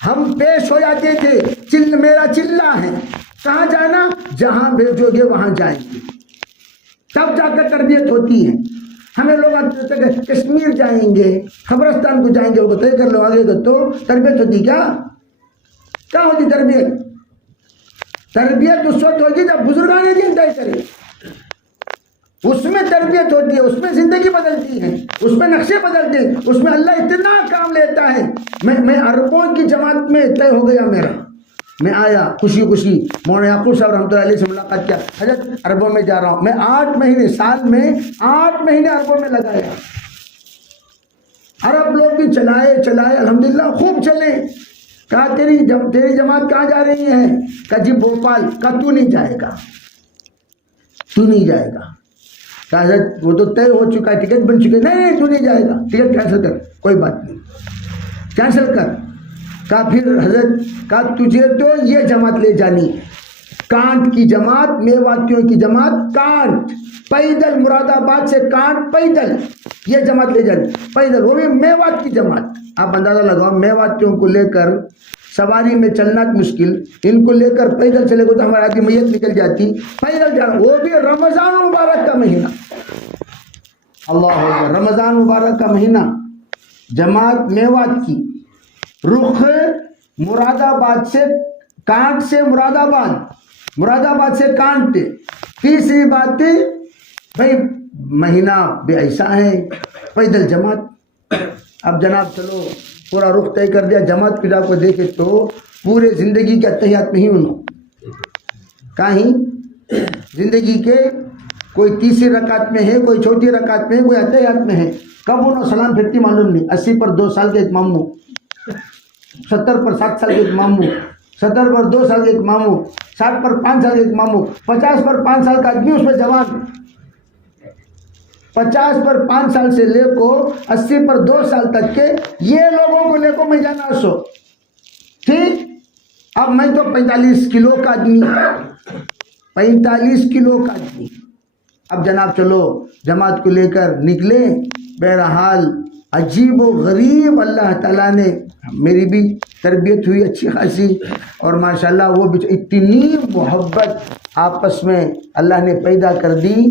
ہم پیش ہو جاتے تھے، میرا چلہ ہے، کہاں جانا؟ جہاں بھیجو گے وہاں جائیں گے، تب جا کر تربیت ہوتی ہے۔ ہمیں لوگ کشمیر جائیں گے، قبرستان کو جائیں گے، وہ طے کر لو آگے تو تربیت ہوتی کیا ہوتی تربیت؟ تربیت اس وقت ہوگی جب بزرگان دین طے کرے، اس میں تربیت ہوتی ہے، اس میں زندگی بدلتی ہے، اس میں نقشے بدلتے ہیں، اس میں اللہ اتنا کام لیتا ہے۔ میں عربوں کی جماعت میں طے ہو گیا میرا، میں آیا خوشی مولانا یعقوب صاحب رحمۃ اللہ علیہ سے ملاقات کیا، حضرت عربوں میں جا رہا ہوں۔ میں 8 مہینے، سال میں 8 مہینے عربوں میں لگایا۔ عرب لوگ بھی چلائے الحمدللہ خوب چلے۔ کہا تیری جماعت کہاں جا رہی ہے؟ کہا جی بھوپال۔ کہا تو نہیں جائے گا، تو نہیں جائے گا۔ کہا حضرت وہ تو طے ہو چکا ہے، ٹکٹ بن چکے۔ نہیں تو نہیں جائے گا، ٹکٹ کینسل کر، کوئی بات نہیں۔ کینسل کر. کہا پھر حضرت کہا تجھے تو یہ جماعت لے جانی ہے، کانٹ کی جماعت، میواتیوں کی جماعت، کانٹ پیدل، مراد آباد سے کانٹ پیدل، یہ جماعت لے جانی پیدل، وہ بھی میوات کی جماعت. آپ اندازہ لگاؤ، میواتیوں کو لے کر سواری میں چلنا مشکل، ان کو لے کر پیدل چلے گا تو ہمارا کی میت نکل جاتی. پیدل جانا، وہ بھی رمضان مبارک کا مہینہ. اللہ اکبر، رمضان مبارک کا مہینہ. جماعت میوات کی، رخ مراد آباد سے کانٹ سے مراد آباد، مراد آباد سے کانٹ. تیسری بات بھائی مہینہ بے ایسا ہے، پیدل جماعت. اب جناب چلو پورا رخ طے کر دیا. جماعت کی کو دیکھے تو پورے زندگی کے اتحیات میں ہی انہوں کہیں زندگی کے کوئی تیسری رکعت میں ہے، کوئی چوتھی رکعت میں ہے، کوئی اتحیات میں ہے. کب انہوں سلام پھرتی معلوم نہیں. 80 پر 2 سال کے ایک ماموں، 70 پر 7 سال کے ایک ماموں، 70 پر 2 سال کے ایک ماموں، 60 پر 5 سال کے ایک ماموں، 50 پر 5 سال کا آدمی اس میں جوان. 50 پر 5 سال سے لے کو 80 پر 2 سال تک کے یہ لوگوں کو لے کو میں جانا سو. ٹھیک. اب میں تو 45 کلو کا آدمی، 45 کلو کا آدمی. اب جناب چلو جماعت کو لے کر نکلے. بہرحال عجیب و غریب اللہ تعالیٰ نے، میری بھی تربیت ہوئی اچھی خاصی، اور ماشاءاللہ وہ بھی اتنی محبت آپس میں اللہ نے پیدا کر دی.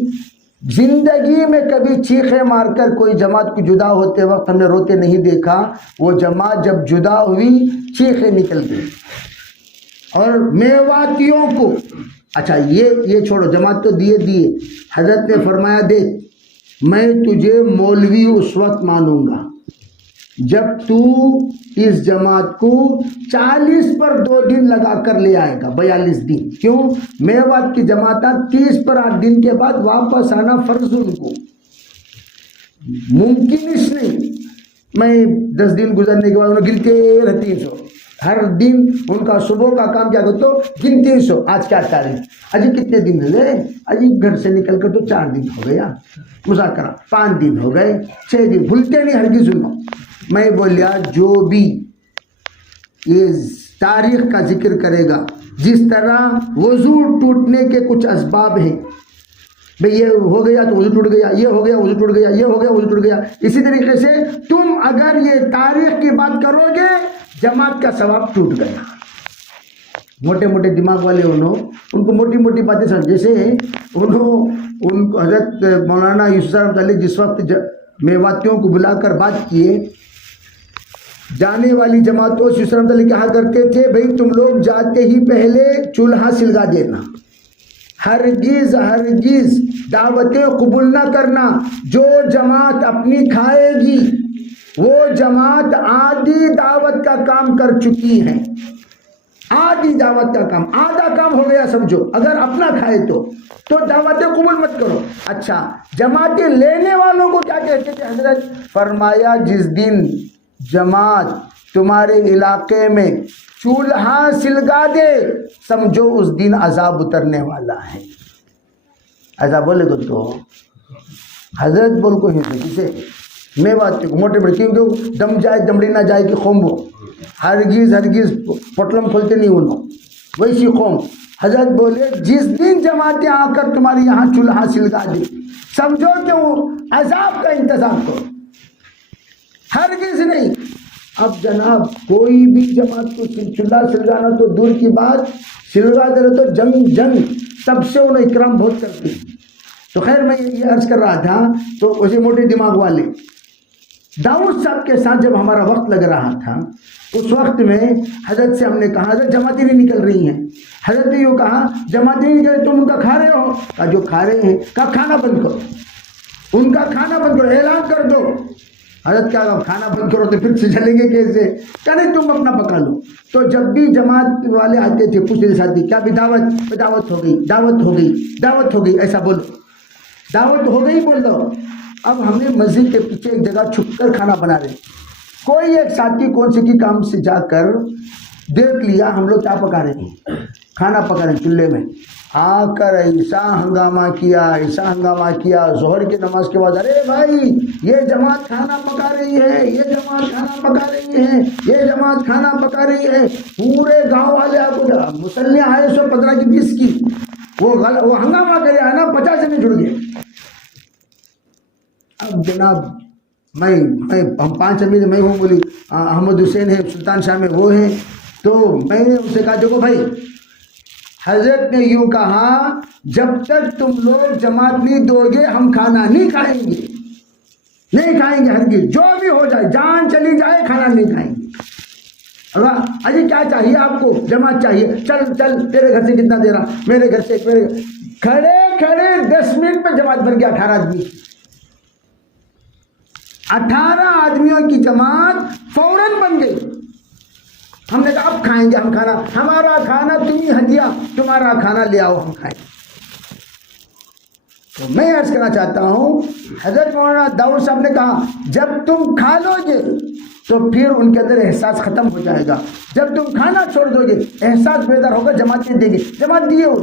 زندگی میں کبھی چیخے مار کر کوئی جماعت کو جدا ہوتے وقت ہم نے روتے نہیں دیکھا. وہ جماعت جب جدا ہوئی چیخے نکل گئی. اور میواتیوں کو، اچھا یہ چھوڑو، جماعت تو دیے. حضرت نے فرمایا دیکھ میں تجھے مولوی اس وقت مانوں گا جب تو اس جماعت کو 40 پر 2 دن لگا کر لے آئے گا. 42 دن. کیوں؟ میوات کی جماعت 30 پر 8 دن کے بعد واپس آنا فرض ان کو، ممکن اس نہیں. میں 10 دن گزرنے کے بعد انہیں گنتے رہتی 300 ہر دن. ان کا صبح کا کام کیا کرتے ہو؟ گن 300. آج کیا تاریخ؟ اجی کتنے دن ہو گئے؟ اجی گھر سے نکل کر تو 4 دن ہو گیا. مذاکرہ 5 دن ہو گئے، 6 دن. بھولتے نہیں ہرگز. سنو میں بولیا جو بھی یہ تاریخ کا ذکر کرے گا، جس طرح وضو ٹوٹنے کے کچھ اسباب ہیں، بھئی یہ ہو گیا تو وضو ٹوٹ گیا، یہ ہو گیا وضو ٹوٹ گیا، یہ ہو گیا وضو ٹوٹ گیا، اسی طریقے سے تم اگر یہ تاریخ کی بات کرو گے جماعت کا ثواب ٹوٹ گیا. موٹے موٹے دماغ والے ان کو موٹی موٹی باتیں سمجھ. جیسے ان کو حضرت مولانا یوسف رحمۃ اللہ جس وقت میواتیوں کو بلا کر بات کیے، جانے والی جماعتوں سے یوسف رحمۃ اللہ کہا کرتے تھے بھئی تم لوگ جاتے ہی پہلے چولہا سلگا دینا، ہرگز ہرگز دعوتیں قبول نہ کرنا. جو جماعت اپنی کھائے گی وہ جماعت آدھی دعوت کا کام کر چکی ہے. آدھی دعوت کا کام، آدھا کام ہو گیا سمجھو. اگر اپنا کھائے تو دعوتیں قبول مت کرو. اچھا جماعتیں لینے والوں کو کیا کہتے تھے حضرت؟ فرمایا جس دن جماعت تمہارے علاقے میں چولہا سلگا دے سمجھو اس دن عذاب اترنے والا ہے. ایسا بولے تو حضرت بول کو ہی کسے میں بات کو موٹے بڑے، کیونکہ دم جائے دمڑی نہ جائے کہ قوم ہو، ہرگز ہرگز پٹلم کھولتے نہیں انہوں ویسی قوم. حضرت بولے جس دن جماعتیں آ کر تمہارے یہاں چولہا سلگا دے سمجھو کہ وہ عذاب کا انتظام کرو، ہرگز نہیں. اب جناب کوئی بھی جماعت کو چولہا سلگانا تو دور کی بات، سلگا دے رہے تو جنگ سب سے انہیں اکرام بہت کرتے. تو خیر میں یہ عرض کر رہا تھا، تو اسے موٹے دماغ والے داؤد صاحب کے ساتھ جب ہمارا وقت لگ رہا تھا اس وقت میں حضرت سے ہم نے کہا حضرت جماعتیں نہیں نکل رہی ہیں. حضرت نے یوں کہا جماعتیں نہیں نکل، تم ان کا کھا رہے ہو؟ کہا جو کھا رہے ہیں. کہا کھانا بند کرو، ان کا کھانا بند کرو، اعلان کر دو. حضرت کیا کہا کھانا بند کرو تو پھر سے چلیں گے کیسے؟ کہا نہیں تم اپنا پکا لو. تو جب بھی جماعت والے آتے تھے پوچھتے تھے ساتھی کیا بھی دعوت ہو گئی، دعوت ہو گئی، دعوت ہو گئی، ایسا بولو، دعوت ہو گئی بول دو. اب ہم نے مسجد کے پیچھے ایک جگہ چھپ کر کھانا بنا رہے. کوئی ایک ساتھی کون سے کی کام سے جا کر دیکھ لیا ہم لوگ کیا پکا رہے ہیں، کھانا پکا رہے ہیں چولہے میں. آ کر ایسا ہنگامہ کیا ظہر کی نماز کے بعد، ارے بھائی یہ جماعت کھانا پکا رہی ہے، یہ جماعت کھانا پکا رہی ہے، پورے گاؤں والے آپ کو مسلح آئے 115 کی 20 کی، وہ ہنگامہ کرے آنا 50 میں جڑ گئے۔ اب جناب ہم 5 امیر میں ہوں، بولی احمد حسین ہے، سلطان شاہ میں وہ ہیں، تو میں نے ان سے کہا دیکھو بھائی، حضرت نے یوں کہا جب تک تم لوگ جماعت نہیں دو گے ہم کھانا نہیں کھائیں گے ہرگز، جو بھی ہو جائے، جان چلی جائے کھانا نہیں کھائیں گے۔ اجی کیا چاہیے آپ کو؟ جماعت چاہیے، چل تیرے گھر سے کتنا دے رہا، میرے گھر سے کھڑے 10 منٹ میں جماعت بن گیا 18 آدمی، 18 آدمیوں کی جماعت فوراً بن گئی۔ ہم نے کہا اب کھائیں گے ہم کھانا، ہمارا کھانا تم ہی ہدیہ، تمہارا کھانا لے آؤ ہم کھائیں۔ تو میں عرض کرنا چاہتا ہوں، حضرت مولانا داؤد صاحب نے کہا جب تم کھا لو گے تو پھر ان کے اندر احساس ختم ہو جائے گا، جب تم کھانا چھوڑ دو گے احساس بیدار ہوگا، جماعتیں دیں گے، جماعت دیے ہو۔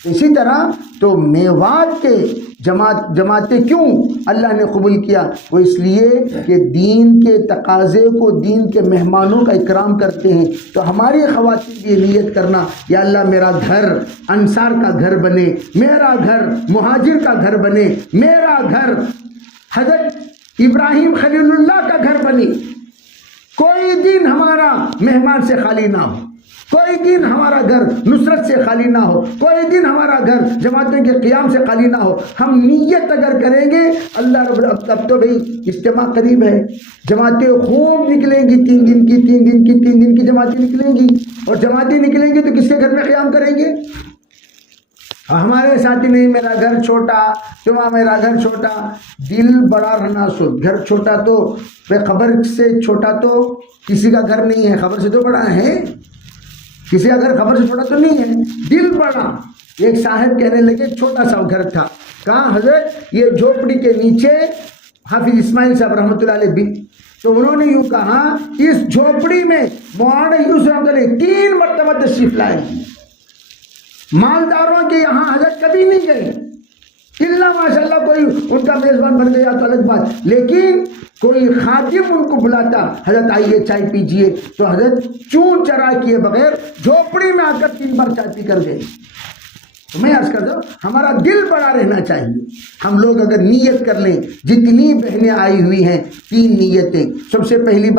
اسی طرح تو میوات کے جماعتیں کیوں اللہ نے قبول کیا؟ وہ اس لیے کہ دین کے تقاضے کو، دین کے مہمانوں کا اکرام کرتے ہیں۔ تو ہماری خواتین کی نیت کرنا، یا اللہ میرا گھر انصار کا گھر بنے، میرا گھر مہاجر کا گھر بنے، میرا گھر حضرت ابراہیم خلیل اللہ کا گھر بنے، کوئی دن ہمارا مہمان سے خالی نہ ہو، کوئی دن ہمارا گھر نصرت سے خالی نہ ہو، کوئی دن ہمارا گھر جماعتوں کے قیام سے خالی نہ ہو۔ ہم نیت اگر کریں گے اللہ رب العالمین، اب تو بھئی اجتماع قریب ہے، جماعتیں خوب نکلیں گی، 3 دن کی جماعتیں نکلیں گی، اور جماعتیں نکلیں گی تو کس کے گھر میں قیام کریں گے؟ ہمارے ساتھی نہیں، میرا گھر چھوٹا، تمہارا میرا گھر چھوٹا، دل بڑا رہنا سو، گھر چھوٹا تو خبر سے چھوٹا تو کسی کا گھر نہیں ہے، خبر سے تو بڑا ہے، کسی کا گھر خبر سے چھوٹا تو نہیں ہے، دل بڑا۔ ایک صاحب کہنے لگے چھوٹا سا گھر تھا، کہا حضرت یہ جھوپڑی کے نیچے حافظ اسماعیل صاحب رحمۃ اللہ علیہ بھی، تو انہوں نے یوں کہا اس جھوپڑی میں مولانا یوسف رحمۃ اللہ علیہ 3 مرتبہ تشریف لائے، مالداروں کے یہاں حضرت کبھی نہیں گئے، اللہ ماشاء اللہ کوئی ان کا میزبان بن گیا تو الگ بات، لیکن کوئی خادم ان کو بلاتا حضرت آئیے چائے پیجیے، تو حضرت چون چرا کیے بغیر جھوپڑی میں آ کر 3 بار چائے پی کر گئے۔ تو میں عرض کرتا ہوں ہمارا دل بڑا رہنا چاہیے۔ ہم لوگ اگر نیت کر لیں، جتنی بہنیں آئی ہوئی ہیں 3 نیتیں، سب سے پہلی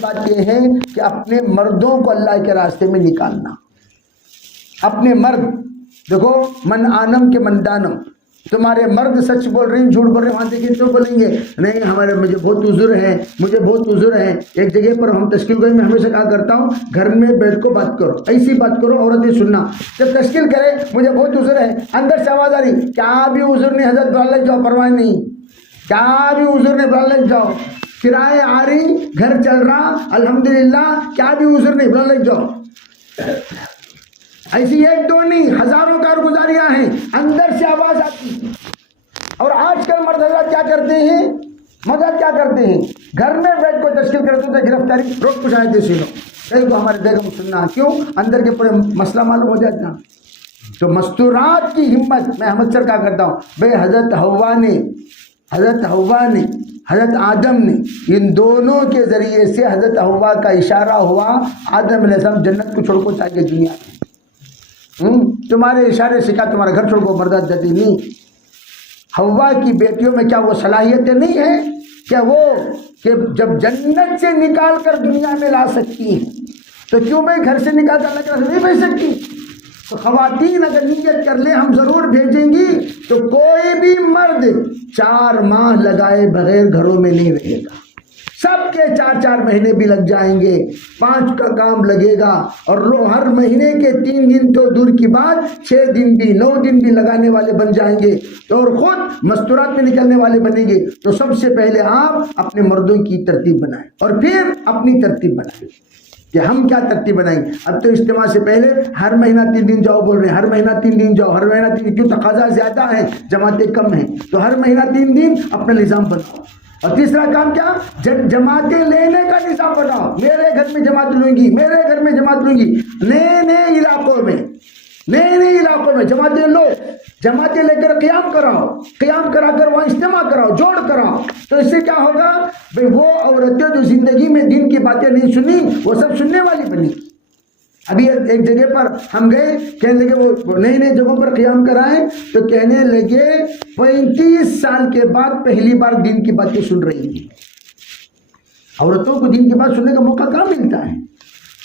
بات یہ ہے کہ اپنے مردوں کو اللہ کے راستے میں نکالنا، اپنے مرد دیکھو، من آنم کے من دانم، تمہارے مرد سچ بول رہے ہیں جھوٹ بول رہے ہیں، وہاں دیکھیں تو بولیں گے نہیں مجھے بہت عذر ہے، ایک جگہ پر ہم تشکیل گوئی میں ہمیشہ کہا کرتا ہوں گھر میں بیٹھ کو بات کرو، ایسی بات کرو عورتیں سننا، جب تشکیل کرے مجھے بہت عذر ہے، اندر سے آواز آ رہی کیا بھی عذر نہیں حضرت بڑھ لگ جاؤ، پرواہ نہیں، کیا بھی عذر نہیں بڑھ لگ جاؤ، کرائے آ رہی، گھر چل رہا الحمدللہ، کیا بھی عذر نہیں بڑھ لگ جاؤ۔ ایسی 1 2 نہیں، ہزاروں کارگزاریاں ہیں، اندر سے آواز آتی۔ اور آج کل مرد حضرات کیا کرتے ہیں، گھر میں بیٹھ کو تشکیل کرتے تھے، گرفتاری روک پوچھائے سنو، کئی کو ہمارے بیگم سننا، کیوں؟ اندر کے پورے مسئلہ معلوم ہو جاتا۔ تو مستورات کی ہمت میں احمد سر کہا کرتا ہوں، بھائی حضرت حوا نے حضرت آدم نے، ان دونوں کے ذریعے سے حضرت حوا کا اشارہ ہوا، آدم علیہ السلام جنت کو چھوڑ کو چاہیے دنیا میں، تمہارے اشارے سے کیا تمہارا گھر چھوڑ کو مردہ جاتی نہیں؟ حوا کی بیٹیوں میں کیا وہ صلاحیتیں نہیں ہیں کیا وہ کہ جب جنت سے نکال کر دنیا میں لا سکتی ہیں، تو کیوں میں گھر سے نکال کر اللہ کے راستے نہیں بھیج سکتی؟ تو خواتین اگر نیت کر لیں ہم ضرور بھیجیں گی، تو کوئی بھی مرد 4 ماہ لگائے بغیر گھروں میں نہیں رہے گا، سب کے 4 مہینے بھی لگ جائیں گے، 5 کا کام لگے گا، اور ہر مہینے کے 3 دن تو دور کی بات 6 دن بھی 9 دن بھی لگانے والے بن جائیں گے، تو اور خود مستورات میں نکلنے والے بنیں گے۔ تو سب سے پہلے آپ اپنے مردوں کی ترتیب بنائیں اور پھر اپنی ترتیب بنائیں کہ ہم کیا ترتیب بنائیں گے۔ اب تو اجتماع سے پہلے ہر مہینہ 3 دن جاؤ بول رہے ہیں، ہر مہینہ 3 دن جاؤ، ہر مہینہ 3 دن، کیوں؟ تقاضا زیادہ ہے، جماعتیں کم ہیں، تو ہر مہینہ 3 دن اپنا نظام بناؤ۔ اور تیسرا کام کیا؟ جماعتیں لینے کا نظام بناؤ، میرے گھر میں جماعت لوں گی، میرے گھر میں جماعت لوں گی، نئے علاقوں میں نئے نئے علاقوں میں جماعتیں لو، جماعتیں لے کر قیام کراؤ، قیام کرا کر وہاں اجتماع کراؤ، جوڑ کراؤ، تو اس سے کیا ہوگا بھئی وہ عورتیں جو زندگی میں دین کی باتیں نہیں سنی وہ سب سننے والی بنی۔ ابھی ایک جگہ پر ہم گئے، کہنے لگے وہ نئی نئی جگہوں پر قیام کرائیں تو کہنے لگے 35 سال کے بعد پہلی بار دین کی باتیں سن رہی ہیں۔ عورتوں کو دین کی بات سننے کا موقع کہاں ملتا ہے؟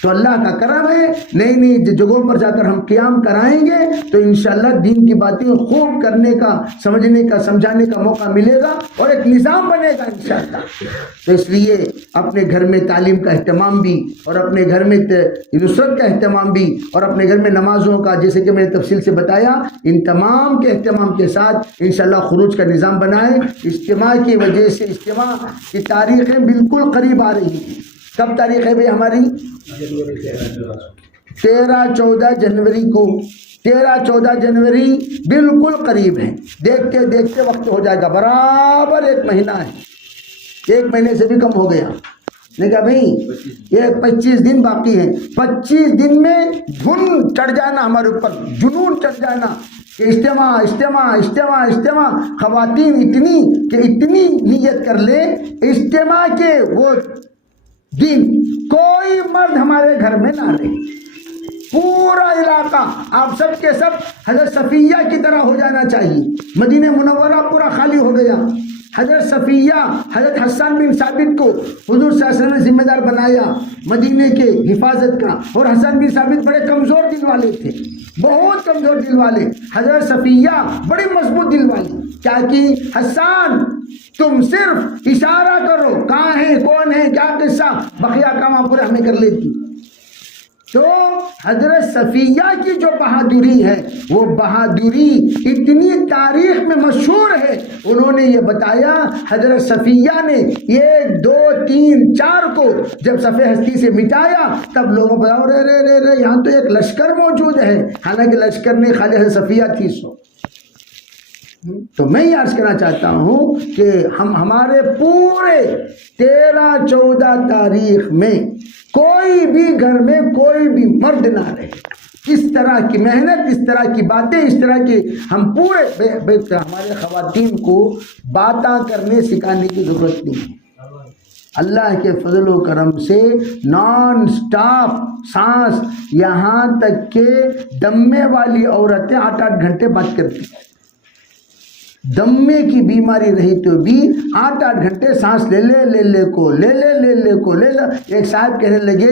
تو اللہ کا کرم ہے، نئی نئی جگہوں پر جا کر ہم قیام کرائیں گے تو انشاءاللہ دین کی باتیں خوب کرنے کا، سمجھنے کا، سمجھانے کا موقع ملے گا اور ایک نظام بنے گا انشاءاللہ۔ تو اس لیے اپنے گھر میں تعلیم کا اہتمام بھی، اور اپنے گھر میں نصرت کا اہتمام بھی، اور اپنے گھر میں نمازوں کا، جیسے کہ میں نے تفصیل سے بتایا، ان تمام کے اہتمام کے ساتھ انشاءاللہ خروج کا نظام بنائیں۔ اجتماع کی وجہ سے اجتماع کی تاریخیں بالکل قریب آ رہی ہیں۔ کب تاریخ ہے بھئی ہماری؟ 13-14 جنوری کو، 13-14 جنوری بالکل قریب ہے۔ دیکھتے دیکھتے وقت ہو جائے گا، برابر 1 مہینہ ہے، 1 مہینے سے بھی کم ہو گیا۔ نے کہا بھئی یہ 25 دن باقی ہیں، 25 دن میں دھن چڑھ جانا ہمارے اوپر، جنون چڑھ جانا کہ اجتماع اجتماع اجتماع اجتماع۔ خواتین اتنی کہ اتنی نیت کر لے اجتماع کے وہ دن کوئی مرد ہمارے گھر میں نہ رہے، پورا علاقہ آپ سب کے سب حضرت صفیہ کی طرح ہو جانا چاہیے۔ مدینہ منورہ پورا خالی ہو گیا، حضرت صفیہ، حضرت حسان بن ثابت کو حضور صلی اللہ علیہ وسلم نے ذمہ دار بنایا مدینے کے حفاظت کا، اور حسان بن ثابت بڑے کمزور دل والے تھے، بہت کمزور دل والے۔ حضرت صفیہ بڑی مضبوط دل والی، کیا کی حسان تم صرف اشارہ کرو کہاں ہے، کون ہے، کیا قصہ، بقیہ کام پورے ہمیں کر لیتی۔ تو حضرت صفیہ کی جو بہادری ہے وہ بہادری اتنی تاریخ میں مشہور ہے۔ انہوں نے یہ بتایا، حضرت صفیہ نے 1 2 3 4 کو جب صفحہ ہستی سے مٹایا تب لوگوں کو بتایا رے رے رے رے یہاں تو ایک لشکر موجود ہے، حالانکہ لشکر نہیں، خالی حضرت صفیہ تھی۔ تو میں یہ عرض کرنا چاہتا ہوں کہ ہمارے پورے 13-14 تاریخ میں کوئی بھی گھر میں کوئی بھی مرد نہ رہے، اس طرح کی محنت، اس طرح کی باتیں، اس طرح کی ہم پورے ہمارے خواتین کو باتاں کرنے سکھانے کی ضرورت نہیں ہے۔ اللہ کے فضل و کرم سے نان سٹاپ سانس، یہاں تک کہ دمے والی عورتیں 8-8 گھنٹے بات کرتی ہیں، دمے کی بیماری رہی تو بھی 8-8 گھنٹے سانس لے لے کو لے لے۔ ایک صاحب کہنے لگے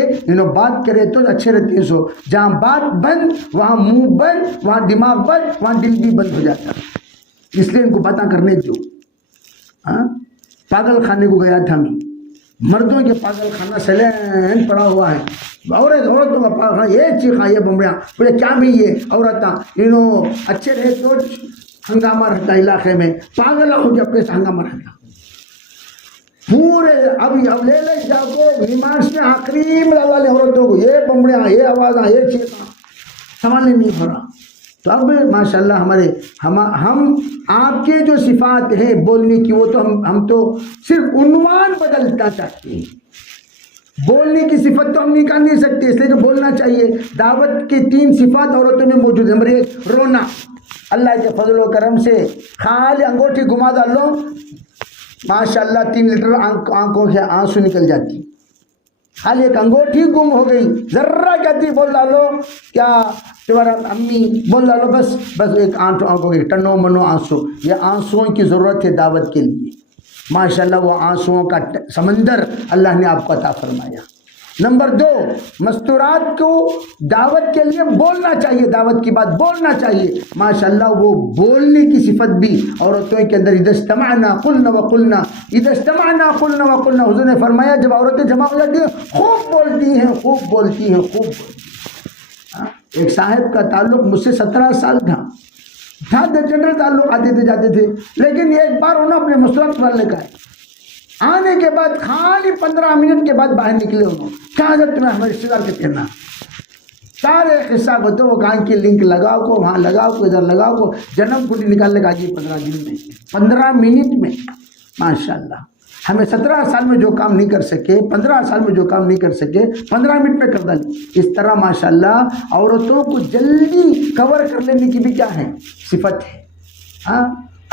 بات کرے تو اچھے رہتے سو، جہاں بات بند وہاں منہ بند، وہاں دماغ بند، وہاں دل بھی بند ہو جاتا، اس لیے ان کو باتاں کرنے دو۔ پاگل خانے کو گیا تھا میں، مردوں کے پاگل خانہ سلین پڑا ہوا ہے، عورتوں کا پاگل خانہ، یہ چیخاں یہ بمبڑیاں، بولے کیا بھی یہ عورتاں اچھے رہے تو ہنگامہ رہتا علاقے میں، پاگل ہو جب کیسا ہنگامہ رہتا پورے۔ اب لے جاؤ کو ہماش میں آخری ملا والے عورتوں کو یہ بمبڑیاں، یہ آوازاں، یہ چیخاں سنبھالنے نہیں ہو رہا۔ تو اب ماشاءاللہ ہم آپ کے جو صفات ہیں بولنے کی، وہ تو ہم تو صرف عنوان بدلنا چاہتے ہیں، بولنے کی صفت تو ہم نکال نہیں سکتے، اس لیے کہ بولنا چاہیے۔ دعوت کی 3 صفات عورتوں میں موجود ہے۔ نمبر 1 رونا، اللہ کے فضل و کرم سے خالی انگوٹھی گھما ڈالو ماشاءاللہ 3 لیٹر آنکھوں سے آنسو نکل جاتی، خالی ایک انگوٹھی گم ہو گئی، ذرہ کہتی بول ڈالو کیا تمہارا امی بول ڈالو، بس ایک آنکھوں کی ٹنو منو آنسو۔ یہ آنسوؤں کی ضرورت ہے دعوت کے لیے، ماشاءاللہ وہ آنسوؤں کا سمندر اللہ نے آپ کو عطا فرمایا۔ نمبر 2 مستورات کو دعوت کے لیے بولنا چاہیے، دعوت کی بات بولنا چاہیے، ماشاءاللہ وہ بولنے کی صفت بھی عورتوں کے اندر اذا اجتمعنا قلنا وقلنا، اذا اجتمعنا قلنا وقلنا، حضور نے فرمایا جب عورتیں جمع ہو جاتی ہیں خوب بولتی ہیں، خوب بولتی ہیں، خوب بولتی ہیں۔ ایک صاحب کا تعلق مجھ سے 17 سال تھا جنرل تعلق، آتے تھے جاتے تھے، لیکن ایک بار انہوں نے اپنے مستورات والے کا آنے کے بعد خالی 15 منٹ کے بعد باہر نکلے، انہوں کیا حضرت تمہیں ہمارے رشتے دار کے کہنا سارے قصہ کو تو وہ کہاں کی لنک لگاؤ کو وہاں لگاؤ کو ادھر لگاؤ کو جنم کھٹی نکالنے کا 15 دن میں 15 منٹ میں ماشاءاللہ ہمیں 17 سال میں جو کام نہیں کر سکے، 15 سال میں جو کام نہیں کر سکے، 15 منٹ میں کر ڈالیں۔ اس طرح ماشاءاللہ عورتوں کو جلدی کور کر لینے کی بھی کیا ہے، صفت ہے۔ ہاں،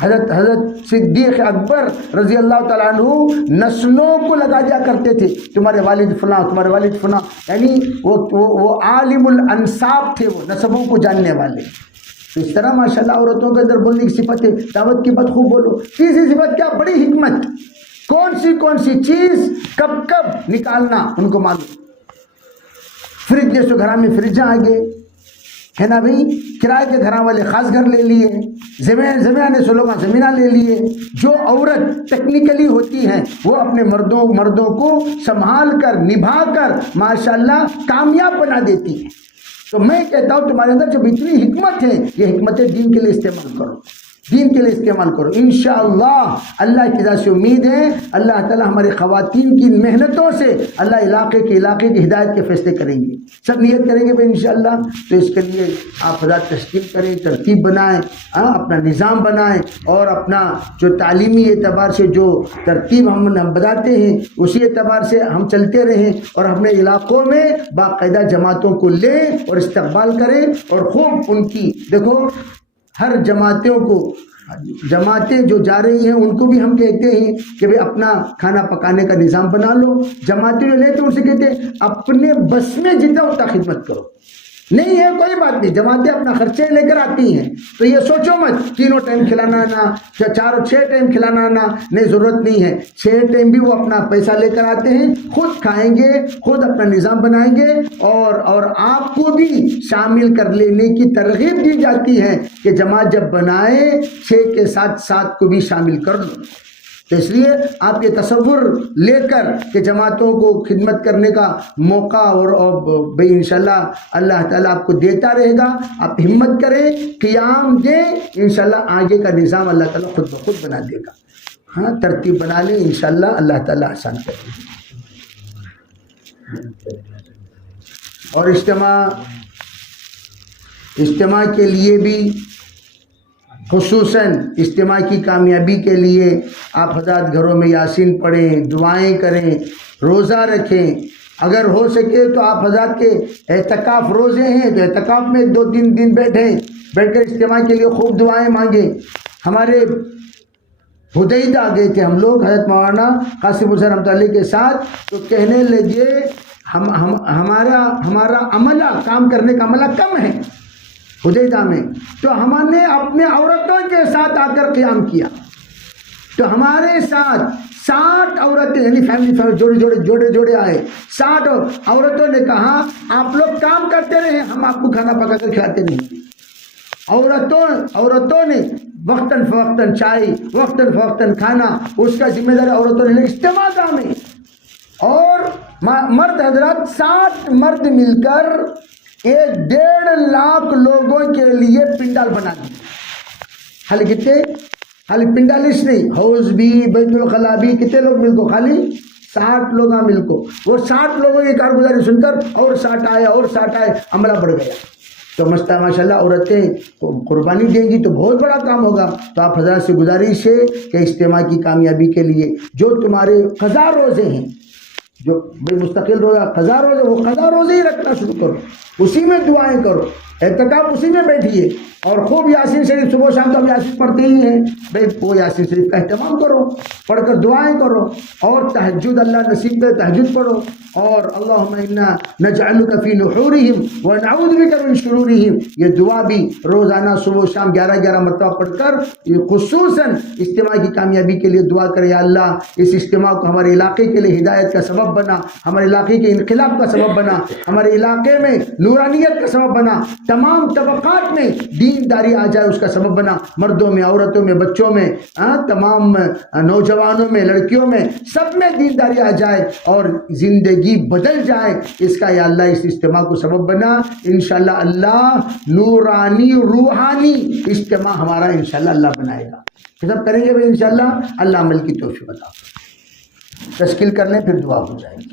حضرت صدیق اکبر رضی اللہ تعالیٰ عنہ نسلوں کو لگا دیا کرتے تھے، تمہارے والد فلاں، تمہارے والد فلاں، یعنی وہ عالم الانساب تھے، وہ نسبوں کو جاننے والے۔ تو اس طرح ماشاءاللہ عورتوں کے اندر بولنے کی صفت ہے، دعوت کی بات خوب بولو۔ تیسری صفت کیا، بڑی حکمت، کون سی چیز کب نکالنا ان کو معلوم۔ فریج جیسے گھر میں فریج آ گئے ہے نا بھائی، کرائے کے گھر والے خاص گھر لے لیے، زمین سے لوگ زمینہ لے لیے۔ جو عورت ٹیکنیکلی ہوتی ہیں وہ اپنے مردوں کو سنبھال کر نبھا کر ماشاءاللہ کامیاب بنا دیتی ہیں۔ تو میں کہتا ہوں تمہارے اندر جب اتنی حکمت ہے، یہ حکمت دین کے لیے استعمال کرو، دین کے لیے استعمال کرو۔ انشاءاللہ اللہ کی ذات سے امید ہے اللہ تعالی ہماری خواتین کی محنتوں سے اللہ علاقے کی ہدایت کے فیصلے کریں گے، سب نیت کریں گے بھائی انشاءاللہ۔ تو اس کے لیے آپ حضرات تشکیل کریں، ترتیب بنائیں، اپنا نظام بنائیں، اور اپنا جو تعلیمی اعتبار سے جو ترتیب ہم بتاتے ہیں اسی اعتبار سے ہم چلتے رہیں، اور اپنے علاقوں میں باقاعدہ جماعتوں کو لیں اور استقبال کریں، اور خوب ان کی دیکھو ہر جماعتیں جو جا رہی ہیں ان کو بھی ہم کہتے ہیں کہ بھئی اپنا کھانا پکانے کا نظام بنا لو۔ جماعتیں جو لیتے ان سے کہتے ہیں اپنے بس میں جتنا ہوتا خدمت کرو، نہیں ہے کوئی بات نہیں، جماعتیں اپنا خرچے لے کر آتی ہیں، تو یہ سوچو مت 3 ٹائم کھلانا نہ، یا 6 ٹائم کھلانا نہ، نہیں، ضرورت نہیں ہے۔ 6 ٹائم بھی وہ اپنا پیسہ لے کر آتے ہیں، خود کھائیں گے، خود اپنا نظام بنائیں گے، اور آپ کو بھی شامل کر لینے کی ترغیب دی جاتی ہے کہ جماعت جب بنائے 6 کے ساتھ 7 کو بھی شامل کر لو۔ تو اس لیے آپ یہ تصور لے کر کہ جماعتوں کو خدمت کرنے کا موقع اور بھئی انشاءاللہ اللہ تعالیٰ آپ کو دیتا رہے گا، آپ ہمت کریں، قیام دیں، انشاءاللہ آگے کا نظام اللہ تعالیٰ خود بخود بنا دے گا۔ ہاں، ترتیب بنا لیں، انشاءاللہ اللہ تعالیٰ آسان کرے گا۔ اور اجتماع کے لیے بھی، خصوصاً اجتماع کی کامیابی کے لیے آپ حضرات گھروں میں یاسین پڑھیں، دعائیں کریں، روزہ رکھیں۔ اگر ہو سکے تو آپ حضرات کے اعتکاف روزے ہیں تو اعتکاف میں 2-3 دن بیٹھ کر اجتماع کے لیے خوب دعائیں مانگیں۔ ہمارے حدیدہ گئے تھے ہم لوگ حضرت مولانا قاسم حسین رحمۃ اللہ کے ساتھ، تو کہنے لگے ہمارا عملہ، کام کرنے کا عملہ کم ہے حدیدہ میں، تو ہم نے اپنے عورتوں کے ساتھ آ کر قیام کیا، تو ہمارے ساتھ 60 عورتیں، یعنی فیملی جوڑے آئے، 60 عورتوں نے کہا آپ لوگ کام کرتے رہے، ہم آپ کو کھانا پکا کر کھلاتے نہیں۔ عورتوں نے وقتاً فوقتاً چائے، وقتاً فوقتاً کھانا، اس کا ذمہ دار عورتوں نے اجتماع میں، اور مرد حضرات 60 مرد مل کر 1.5 لاکھ لوگوں کے لیے پنڈال بنا دی۔ خالی پنڈالش نہیں، ہاؤس بھی، بیت الخلا بھی، کتنے لوگ مل کو، خالی 60 لوگ مل کو، وہ 60 لوگوں کی کارگزاری سن کر اور 60 آئے، عملہ بڑھ گیا۔ تو ماشاء اللہ عورتیں قربانی دیں گی تو بہت بڑا کام ہوگا۔ تو آپ حضرات سے گزارش ہے کہ اجتماع کی کامیابی کے لیے جو تمہارے قضا روزے ہیں، جو مستقل روزہ قضا روزے، وہ قضا روزے ہی رکھنا شروع کرو، اسی میں دعائیں کرو، اعتکاف اسی میں بیٹھیے، اور خوب یاسین شریف صبح شام تو ہم یاسین پڑھتے ہی ہیں بھائی، وہ یاسین شریف کا اہتمام کرو، پڑھ کر دعائیں کرو، اور تہجد اللہ نصیب کرے تہجد پڑھو، اور اللہم انا نجعلک فی نحورہم ونعوذ بک من شرورہم، یہ دعا بھی روزانہ صبح و شام 11 مرتبہ پڑھ کر خصوصاً اجتماع کی کامیابی کے لیے دعا کرے۔ یا اللہ اس اجتماع کو ہمارے علاقے کے لیے ہدایت کا سبب بنا، ہمارے علاقے کے انقلاب کا سبب بنا، ہمارے علاقے میں نورانیت کا سبب بنا، تمام طبقات میں دینداری آ جائے اس کا سبب بنا، مردوں میں، عورتوں میں، بچوں میں، تمام نوجوانوں میں، لڑکیوں میں، سب میں دینداری آ جائے اور زندگی بدل جائے، اس کا یا اللہ اس اجتماع کو سبب بنا۔ انشاءاللہ اللہ نورانی روحانی اجتماع ہمارا انشاءاللہ اللہ بنائے گا، سب کریں گے بھائی انشاءاللہ، اللہ عمل کی توفیق عطا۔ تشکیل کر لیں پھر دعا ہو جائے گی۔